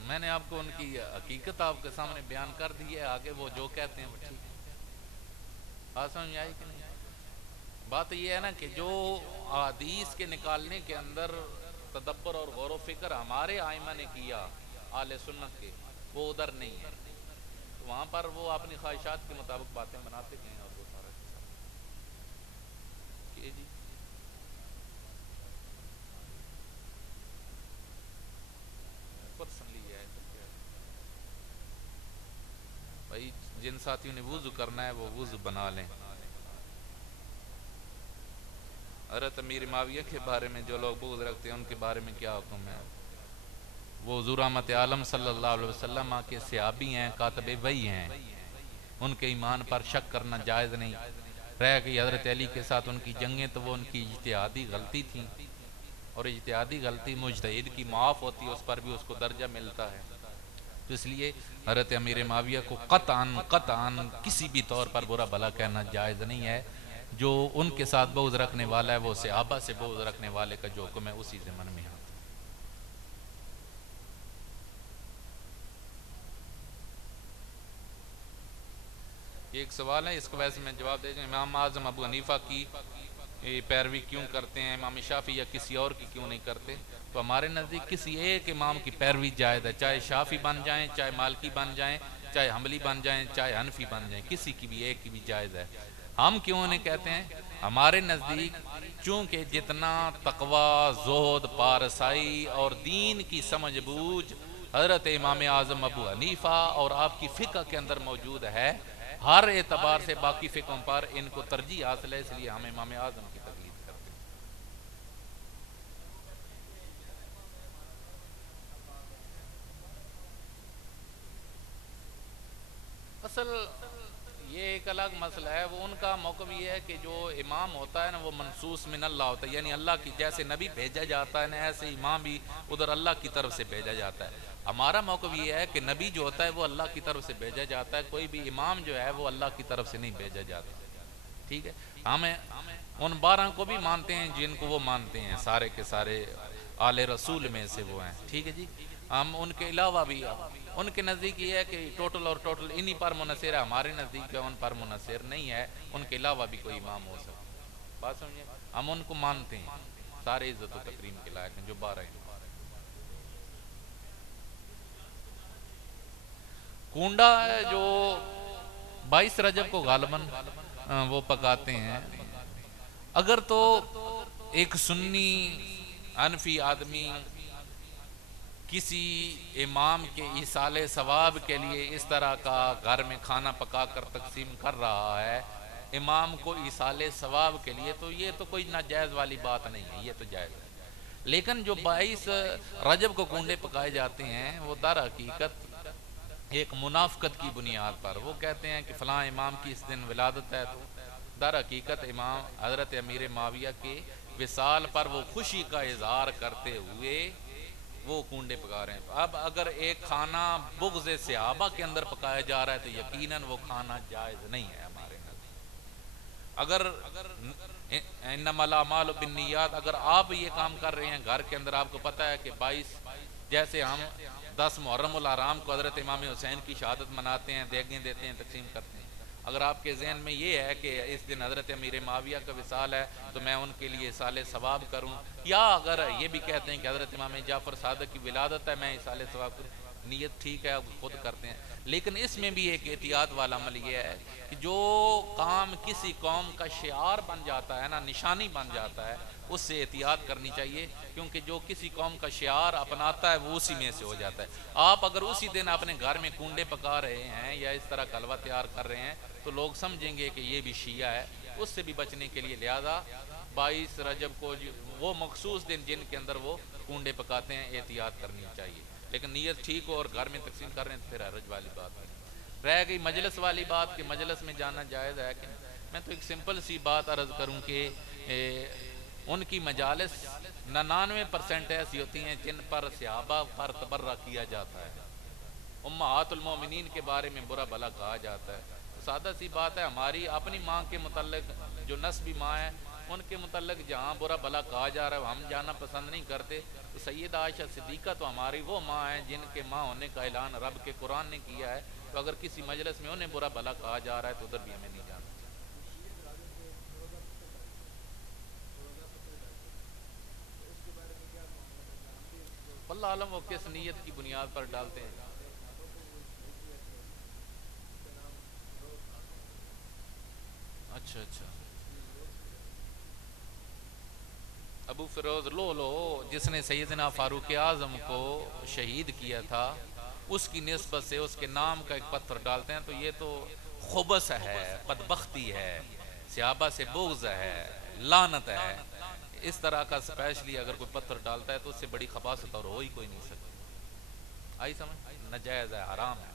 میں نے آپ کو ان کی حقیقت آپ کے سامنے بیان کر دی ہے، آگے وہ جو کہتے ہیں وہ ٹھیک ہے۔ بات سمجھ آئی کہ نہیں؟ بات یہ ہے نا کہ جو حدیث کے نکالنے کے اندر تدبر اور غور و فکر ہمارے آئمہ نے کیا اہل سنت کے، وہ ادھر نہیں ہے، تو وہاں پر وہ اپنی خواہشات کے مطابق باتیں بناتے گئے اور وہ سارا کہ جی پرسنلی ہے بھائی، جن ساتھیوں نے وضو کرنا ہے وہ وضو بنا لیں۔ حضرت امیر معاویہ کے بارے میں جو لوگ بغض رکھتے ہیں ان کے بارے میں کیا حکم ہے؟ وہ حضور رحمت عالم صلی اللہ علیہ وسلم کے صحابی ہیں، کاتب وحی ہیں، ان کے ایمان پر شک کرنا جائز نہیں۔ رہ گئی حضرت علی کے ساتھ ان کی جنگیں تو وہ ان کی اجتہادی غلطی تھیں، اور اجتہادی غلطی مجتہد کی معاف ہوتی ہے، اس پر بھی اس کو درجہ ملتا ہے، تو اس لیے حضرت امیر معاویہ کو قطعاً کسی بھی طور پر برا بھلا کہنا جائز نہیں ہے۔ جو ان کے ساتھ بغض رکھنے والا ہے وہ صحابہ سے بغض رکھنے والے کا جو حکم ہے اسی ضمن میں ہے۔ ایک سوال ہے، اس کو ویسے میں جواب دے دوں، امام اعظم ابو حنیفہ کی پیروی کیوں کرتے ہیں، امام شافعی یا کسی اور کی کیوں نہیں کرتے؟ تو ہمارے نزدیک کسی ایک امام کی پیروی جائز ہے، چاہے شافعی بن جائیں، چاہے مالکی بن جائیں، چاہے حنبلی بن جائیں، چاہے حنفی بن جائیں، کسی کی بھی ایک کی بھی جائز ہے۔ ہم کیوں انہیں کہتے ہیں؟ ہمارے نزدیک چونکہ جتنا تقوی، زہد، پارسائی اور دین کی سمجھ بوجھ حضرت امام اعظم ابو حنیفہ اور آپ کی فقہ کے اندر موجود ہے، ہر اعتبار سے باقی فقہوں پر ان کو ترجیح حاصل ہے، اس لیے ہم امام اعظم کی تقلید کرتے ہیں۔ اصل یہ ایک الگ مسئلہ ہے، وہ ان کا موقف یہ ہے کہ جو امام ہوتا ہے نا وہ منصوص من اللہ ہوتا ہے، یعنی اللہ کی جیسے نبی بھیجا جاتا ہے نا ایسے امام بھی ادھر اللہ کی طرف سے بھیجا جاتا ہے۔ ہمارا موقف یہ ہے کہ نبی جو ہوتا ہے وہ اللہ کی طرف سے بھیجا جاتا ہے، کوئی بھی امام جو ہے وہ اللہ کی طرف سے نہیں بھیجا جاتا، ٹھیک ہے؟ ہمیں ان 12 کو بھی مانتے ہیں جن کو وہ مانتے ہیں، سارے کے سارے آل رسول میں سے وہ ہیں، ٹھیک ہے جی؟ ہم ان کے علاوہ بھی ان کے نزدیک یہ ہے کہ ٹوٹل اور ٹوٹل انہی پر منحصر ہے، ہمارے نزدیک جو ان پر منحصر نہیں ہے، ان کے علاوہ بھی کوئی امام ہو سکتا ہے۔ بات سمجھے؟ ہم ان کو مانتے ہیں، سارے عزت و تکریم کے لائق ہیں جو 12 ہیں۔ کونڈا جو 22 رجب کو غالباً وہ پکاتے ہیں، اگر تو ایک سنی حنفی آدمی کسی امام کے ایصال ثواب کے لیے اس طرح کا گھر میں کھانا پکا کر تقسیم کر رہا ہے امام کو ایصال ثواب کے لیے، تو یہ تو کوئی ناجائز والی بات نہیں ہے، یہ تو جائز ہے۔ لیکن جو 22 رجب کو کنڈے پکائے جاتے ہیں وہ در حقیقت ایک منافقت کی بنیاد پر، وہ کہتے ہیں کہ فلاں امام کی اس دن ولادت ہے، تو در حقیقت امام حضرت امیر معاویہ کے وصال پر وہ خوشی کا اظہار کرتے ہوئے وہ کنڈے پکا رہے ہیں۔ اب اگر ایک کھانا بغض صحابہ کے اندر پکایا جا رہا ہے تو یقیناً وہ کھانا جائز نہیں ہے ہمارے نزدیک۔ اگر انما الاعمال بالنیات، اگر آپ یہ کام کر رہے ہیں گھر کے اندر، آپ کو پتہ ہے کہ 22 جیسے ہم 10 محرم الحرام کو حضرت امام حسین کی شہادت مناتے ہیں، دیگیں دیتے ہیں، تقسیم کرتے ہیں، اگر آپ کے ذہن میں یہ ہے کہ اس دن حضرت امیر معاویہ کا وصال ہے تو میں ان کے لیے ایصال ثواب کروں، یا اگر یہ بھی کہتے ہیں کہ حضرت امام جعفر صادق کی ولادت ہے میں ایصال ثواب کروں، نیت ٹھیک ہے، اب خود کرتے ہیں، لیکن اس میں بھی ایک احتیاط والا عمل یہ ہے کہ جو کام کسی قوم کا شعار بن جاتا ہے نا، نشانی بن جاتا ہے، اس سے احتیاط کرنی چاہیے، کیونکہ جو کسی قوم کا شعار اپناتا ہے وہ اسی میں سے ہو جاتا ہے۔ آپ اگر اسی دن اپنے گھر میں کنڈے پکا رہے ہیں یا اس طرح کا حلوہ تیار کر رہے ہیں تو لوگ سمجھیں گے کہ یہ بھی شیعہ ہے، اس سے بھی بچنے کے لیے لہذا 22 رجب کو وہ مخصوص دن جن کے اندر وہ کنڈے پکاتے ہیں احتیاط کرنی چاہیے، لیکن نیت ٹھیک ہو اور گھر میں تقسیم کر رہے ہیں تو پھر حرج والی بات ہے۔ رہ گئی مجلس والی بات کہ مجلس میں جانا جائز ہے کہ میں تو ایک سمپل سی بات عرض کروں کہ ان کی مجالس 99% ایسی ہوتی ہیں جن پر صحابہ پر تبرہ کیا جاتا ہے، امہات المومنین کے بارے میں برا بھلا کہا جاتا ہے۔ سادہ سی بات ہے، ہماری اپنی ماں کے متعلق جو نسبی ماں ہے ان کے متعلق جہاں برا بھلا کہا جا رہا ہے ہم جانا پسند نہیں کرتے، تو سیدہ عائشہ صدیقہ تو ہماری وہ ماں ہیں جن کے ماں ہونے کا اعلان رب کے قرآن نے کیا ہے، تو اگر کسی مجلس میں انہیں برا بھلا کہا جا رہا ہے تو ادھر بھی ہمیں نہیں جانا۔ واللہ عالم وہ کس نیت کی بنیاد پر ڈالتے ہیں۔ اچھا اچھا، ابو فیروز لو لو جس نے سیدنا فاروق اعظم کو شہید کیا تھا، اس کی نسبت سے اس کے نام کا ایک پتھر ڈالتے ہیں، تو یہ تو خبث ہے، بدبختی ہے، صحابہ سے بغض ہے، لعنت ہے۔ اس طرح کا سپیشلی اگر کوئی پتھر ڈالتا ہے تو اس سے بڑی خباثت اور ہو ہی کوئی نہیں سکتی۔ آئی سمجھ؟ ناجائز ہے، حرام ہے۔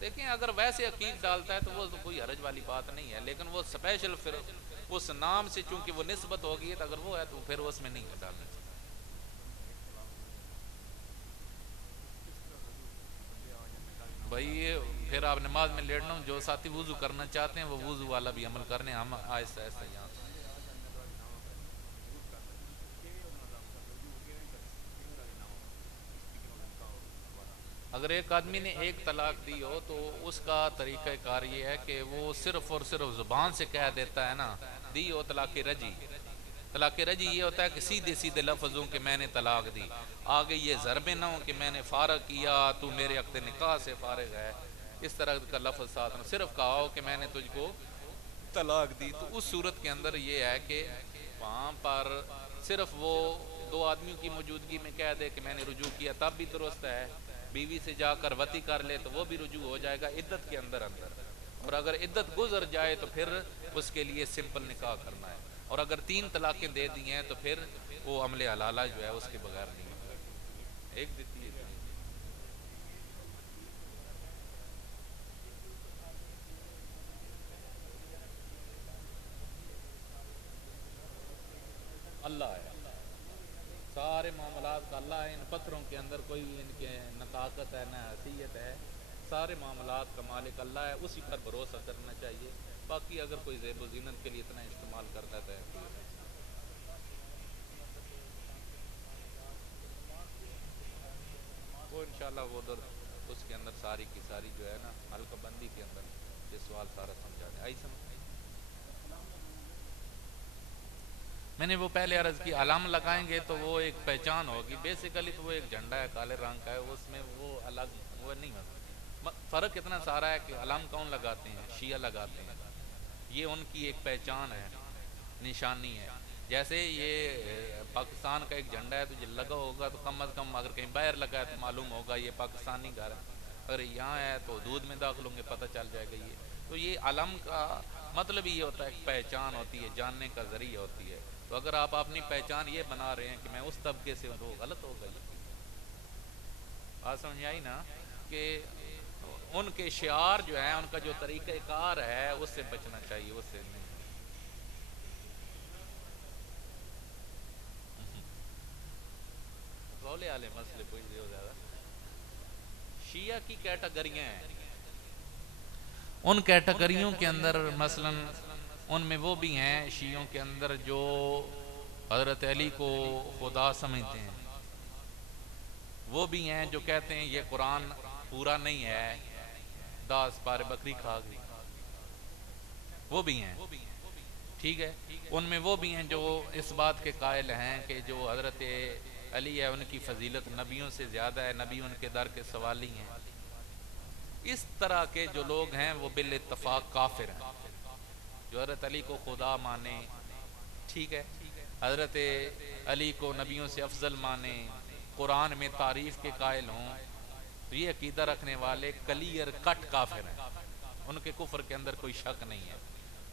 دیکھیں اگر ویسے عقید ڈالتا ہے تو وہ کوئی حرج والی بات نہیں ہے، لیکن وہ سپیشل پھر اس نام سے چونکہ وہ نسبت ہوگی ہے تو اگر وہ ہے تو پھر اس میں نہیں ڈالنا چاہیے۔ بھائی پھر آپ نماز میں لیٹنا ہوں، جو ساتھی وضو کرنا چاہتے ہیں وہ وضو والا بھی عمل کرنے، ہم آہستہ آہستہ یہاں۔ اگر ایک آدمی نے ایک طلاق دی ہو تو اس کا طریقہ کار یہ ہے کہ وہ صرف اور صرف زبان سے کہہ دیتا ہے نا، دی ہو طلاق رجی۔ طلاق رجی یہ ہوتا ہے کہ سیدھے سیدھے لفظوں کہ میں نے طلاق دی، آگے یہ ضربے نہ ہوں کہ میں نے فارغ کیا تو میرے عقد نکاح سے فارغ ہے، اس طرح کا لفظ ساتھ نہ، صرف کہا ہو کہ میں نے تجھ کو طلاق دی، تو اس صورت کے اندر یہ ہے کہ وہاں پر صرف وہ دو آدمیوں کی موجودگی میں کہہ دے کہ میں نے رجوع کیا تب بھی درست ہے، بیوی سے جا کر وطی کر لے تو وہ بھی رجوع ہو جائے گا عدت کے اندر اندر، اور اگر عدت گزر جائے تو پھر اس کے لیے سمپل نکاح کرنا ہے، اور اگر 3 طلاقیں دے دی ہیں تو پھر وہ عمل حلالہ جو ہے اس کے بغیر نہیں ہوگا۔ ایک دیتی ہے اللہ ہے، سارے معاملات کا اللہ ہے، ان پتھروں کے اندر کوئی ان کے نہ طاقت ہے نہ حیثیت ہے، سارے معاملات کا مالک اللہ ہے، اسی پر بھروسہ کرنا چاہیے، باقی اگر کوئی زیب و زینت کے لیے اتنا استعمال کرتا ہے تو وہ انشاءاللہ وہ ادھر اس کے اندر ساری کی ساری جو ہے نا حلقہ بندی کے اندر یہ سوال سارا سمجھا دیں۔ آئی سمجھ؟ میں نے وہ پہلے عرض کی علم لگائیں گے تو وہ ایک پہچان ہوگی، بیسیکلی تو وہ ایک جھنڈا ہے کالے رنگ کا ہے، اس میں وہ الگ وہ نہیں ہوتا، فرق اتنا سارا ہے کہ علم کون لگاتے ہیں؟ شیعہ لگاتے ہیں، یہ ان کی ایک پہچان ہے، نشانی ہے، جیسے یہ پاکستان کا ایک جھنڈا ہے تو جو لگا ہوگا تو کم از کم اگر کہیں باہر لگا ہے تو معلوم ہوگا یہ پاکستانی گھر ہے، اگر یہاں ہے تو حدود میں داخل ہوں گے پتہ چل جائے گا یہ، تو یہ علم کا مطلب یہ ہوتا ہے کہ پہچان ہوتی ہے، جاننے کا ذریعہ ہوتی ہے، تو اگر آپ اپنی پہچان یہ بنا رہے ہیں کہ میں اس طبقے سے ہوں تو وہ غلط ہوگا، یہ بات سمجھ آئی نا، کہ ان کے شعار جو ہیں ان کا جو طریقہ کار ہے اس سے بچنا چاہیے، اس سے نہیں۔ رولے والے مسئلے کوئی زیادہ شیعہ کی کیٹاگریاں ہیں، ان کیٹاگریوں کے اندر مثلا ان میں وہ بھی ہیں شیعوں کے اندر جو حضرت علی کو خدا سمجھتے ہیں، وہ بھی ہیں جو کہتے ہیں یہ قرآن پورا نہیں ہے، 10 پار بکری کھا گئی، وہ بھی ہیں، ٹھیک ہے، ان میں وہ بھی ہیں جو اس بات کے قائل ہیں کہ جو حضرت علی ہے، ان کی فضیلت نبیوں سے زیادہ ہے، نبی ان کے در کے سوالی ہیں. اس طرح کے جو لوگ ہیں وہ بالاتفاق کافر ہیں. جو حضرت علی کو خدا مانے، ٹھیک ہے، حضرت علی کو نبیوں سے افضل مانے، قرآن میں تعریف کے قائل ہوں، تو یہ عقیدہ رکھنے والے کلیئر کٹ کافر ہیں. ان کے کفر کے اندر کوئی شک نہیں ہے.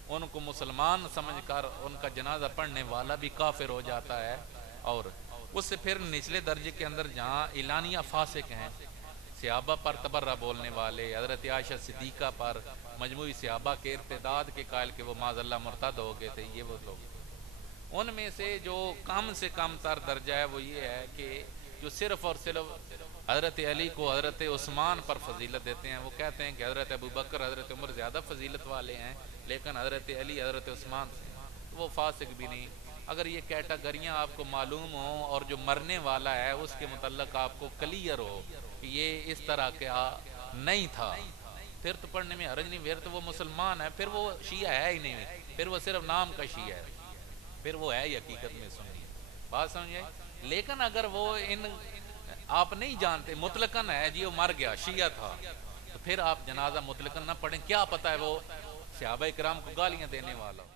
ان کو مسلمان سمجھ کر ان کا جنازہ پڑھنے والا بھی کافر ہو جاتا ہے. اور اس سے پھر نچلے درجے کے اندر جہاں اعلانیہ فاسق ہیں، صحابہ پر تبرہ بولنے والے، حضرت عائشہ صدیقہ پر مجموعی صحابہ کے ارتداد کے قائل کہ وہ معاذ اللہ مرتد ہو گئے تھے، یہ وہ لوگ. ان میں سے کم تر درجہ ہے وہ یہ ہے کہ جو صرف اور صرف حضرت علی کو حضرت عثمان پر فضیلت دیتے ہیں. وہ کہتے ہیں کہ حضرت ابوبکر حضرت عمر زیادہ فضیلت والے ہیں، لیکن حضرت علی حضرت عثمان سے وہ فاسق بھی نہیں. اگر یہ کیٹاگریاں آپ کو معلوم ہوں اور جو مرنے والا ہے اس کے متعلق آپ کو کلیئر ہو کہ یہ اس طرح کا نہیں تھا، پھر تو پڑھنے میں حرج نہیں. پھر تو وہ مسلمان ہے، پھر وہ شیعہ ہے ہی نہیں، پھر وہ صرف نام کا شیعہ ہے، پھر وہ ہے ہی حقیقت میں سنی. بات سمجھے؟ لیکن اگر وہ آپ نہیں جانتے مطلقاً ہے جی وہ مر گیا شیعہ تھا، تو پھر آپ جنازہ مطلقاً نہ پڑھیں. کیا پتہ ہے وہ صحابہ کرام کو گالیاں دینے والا ہو.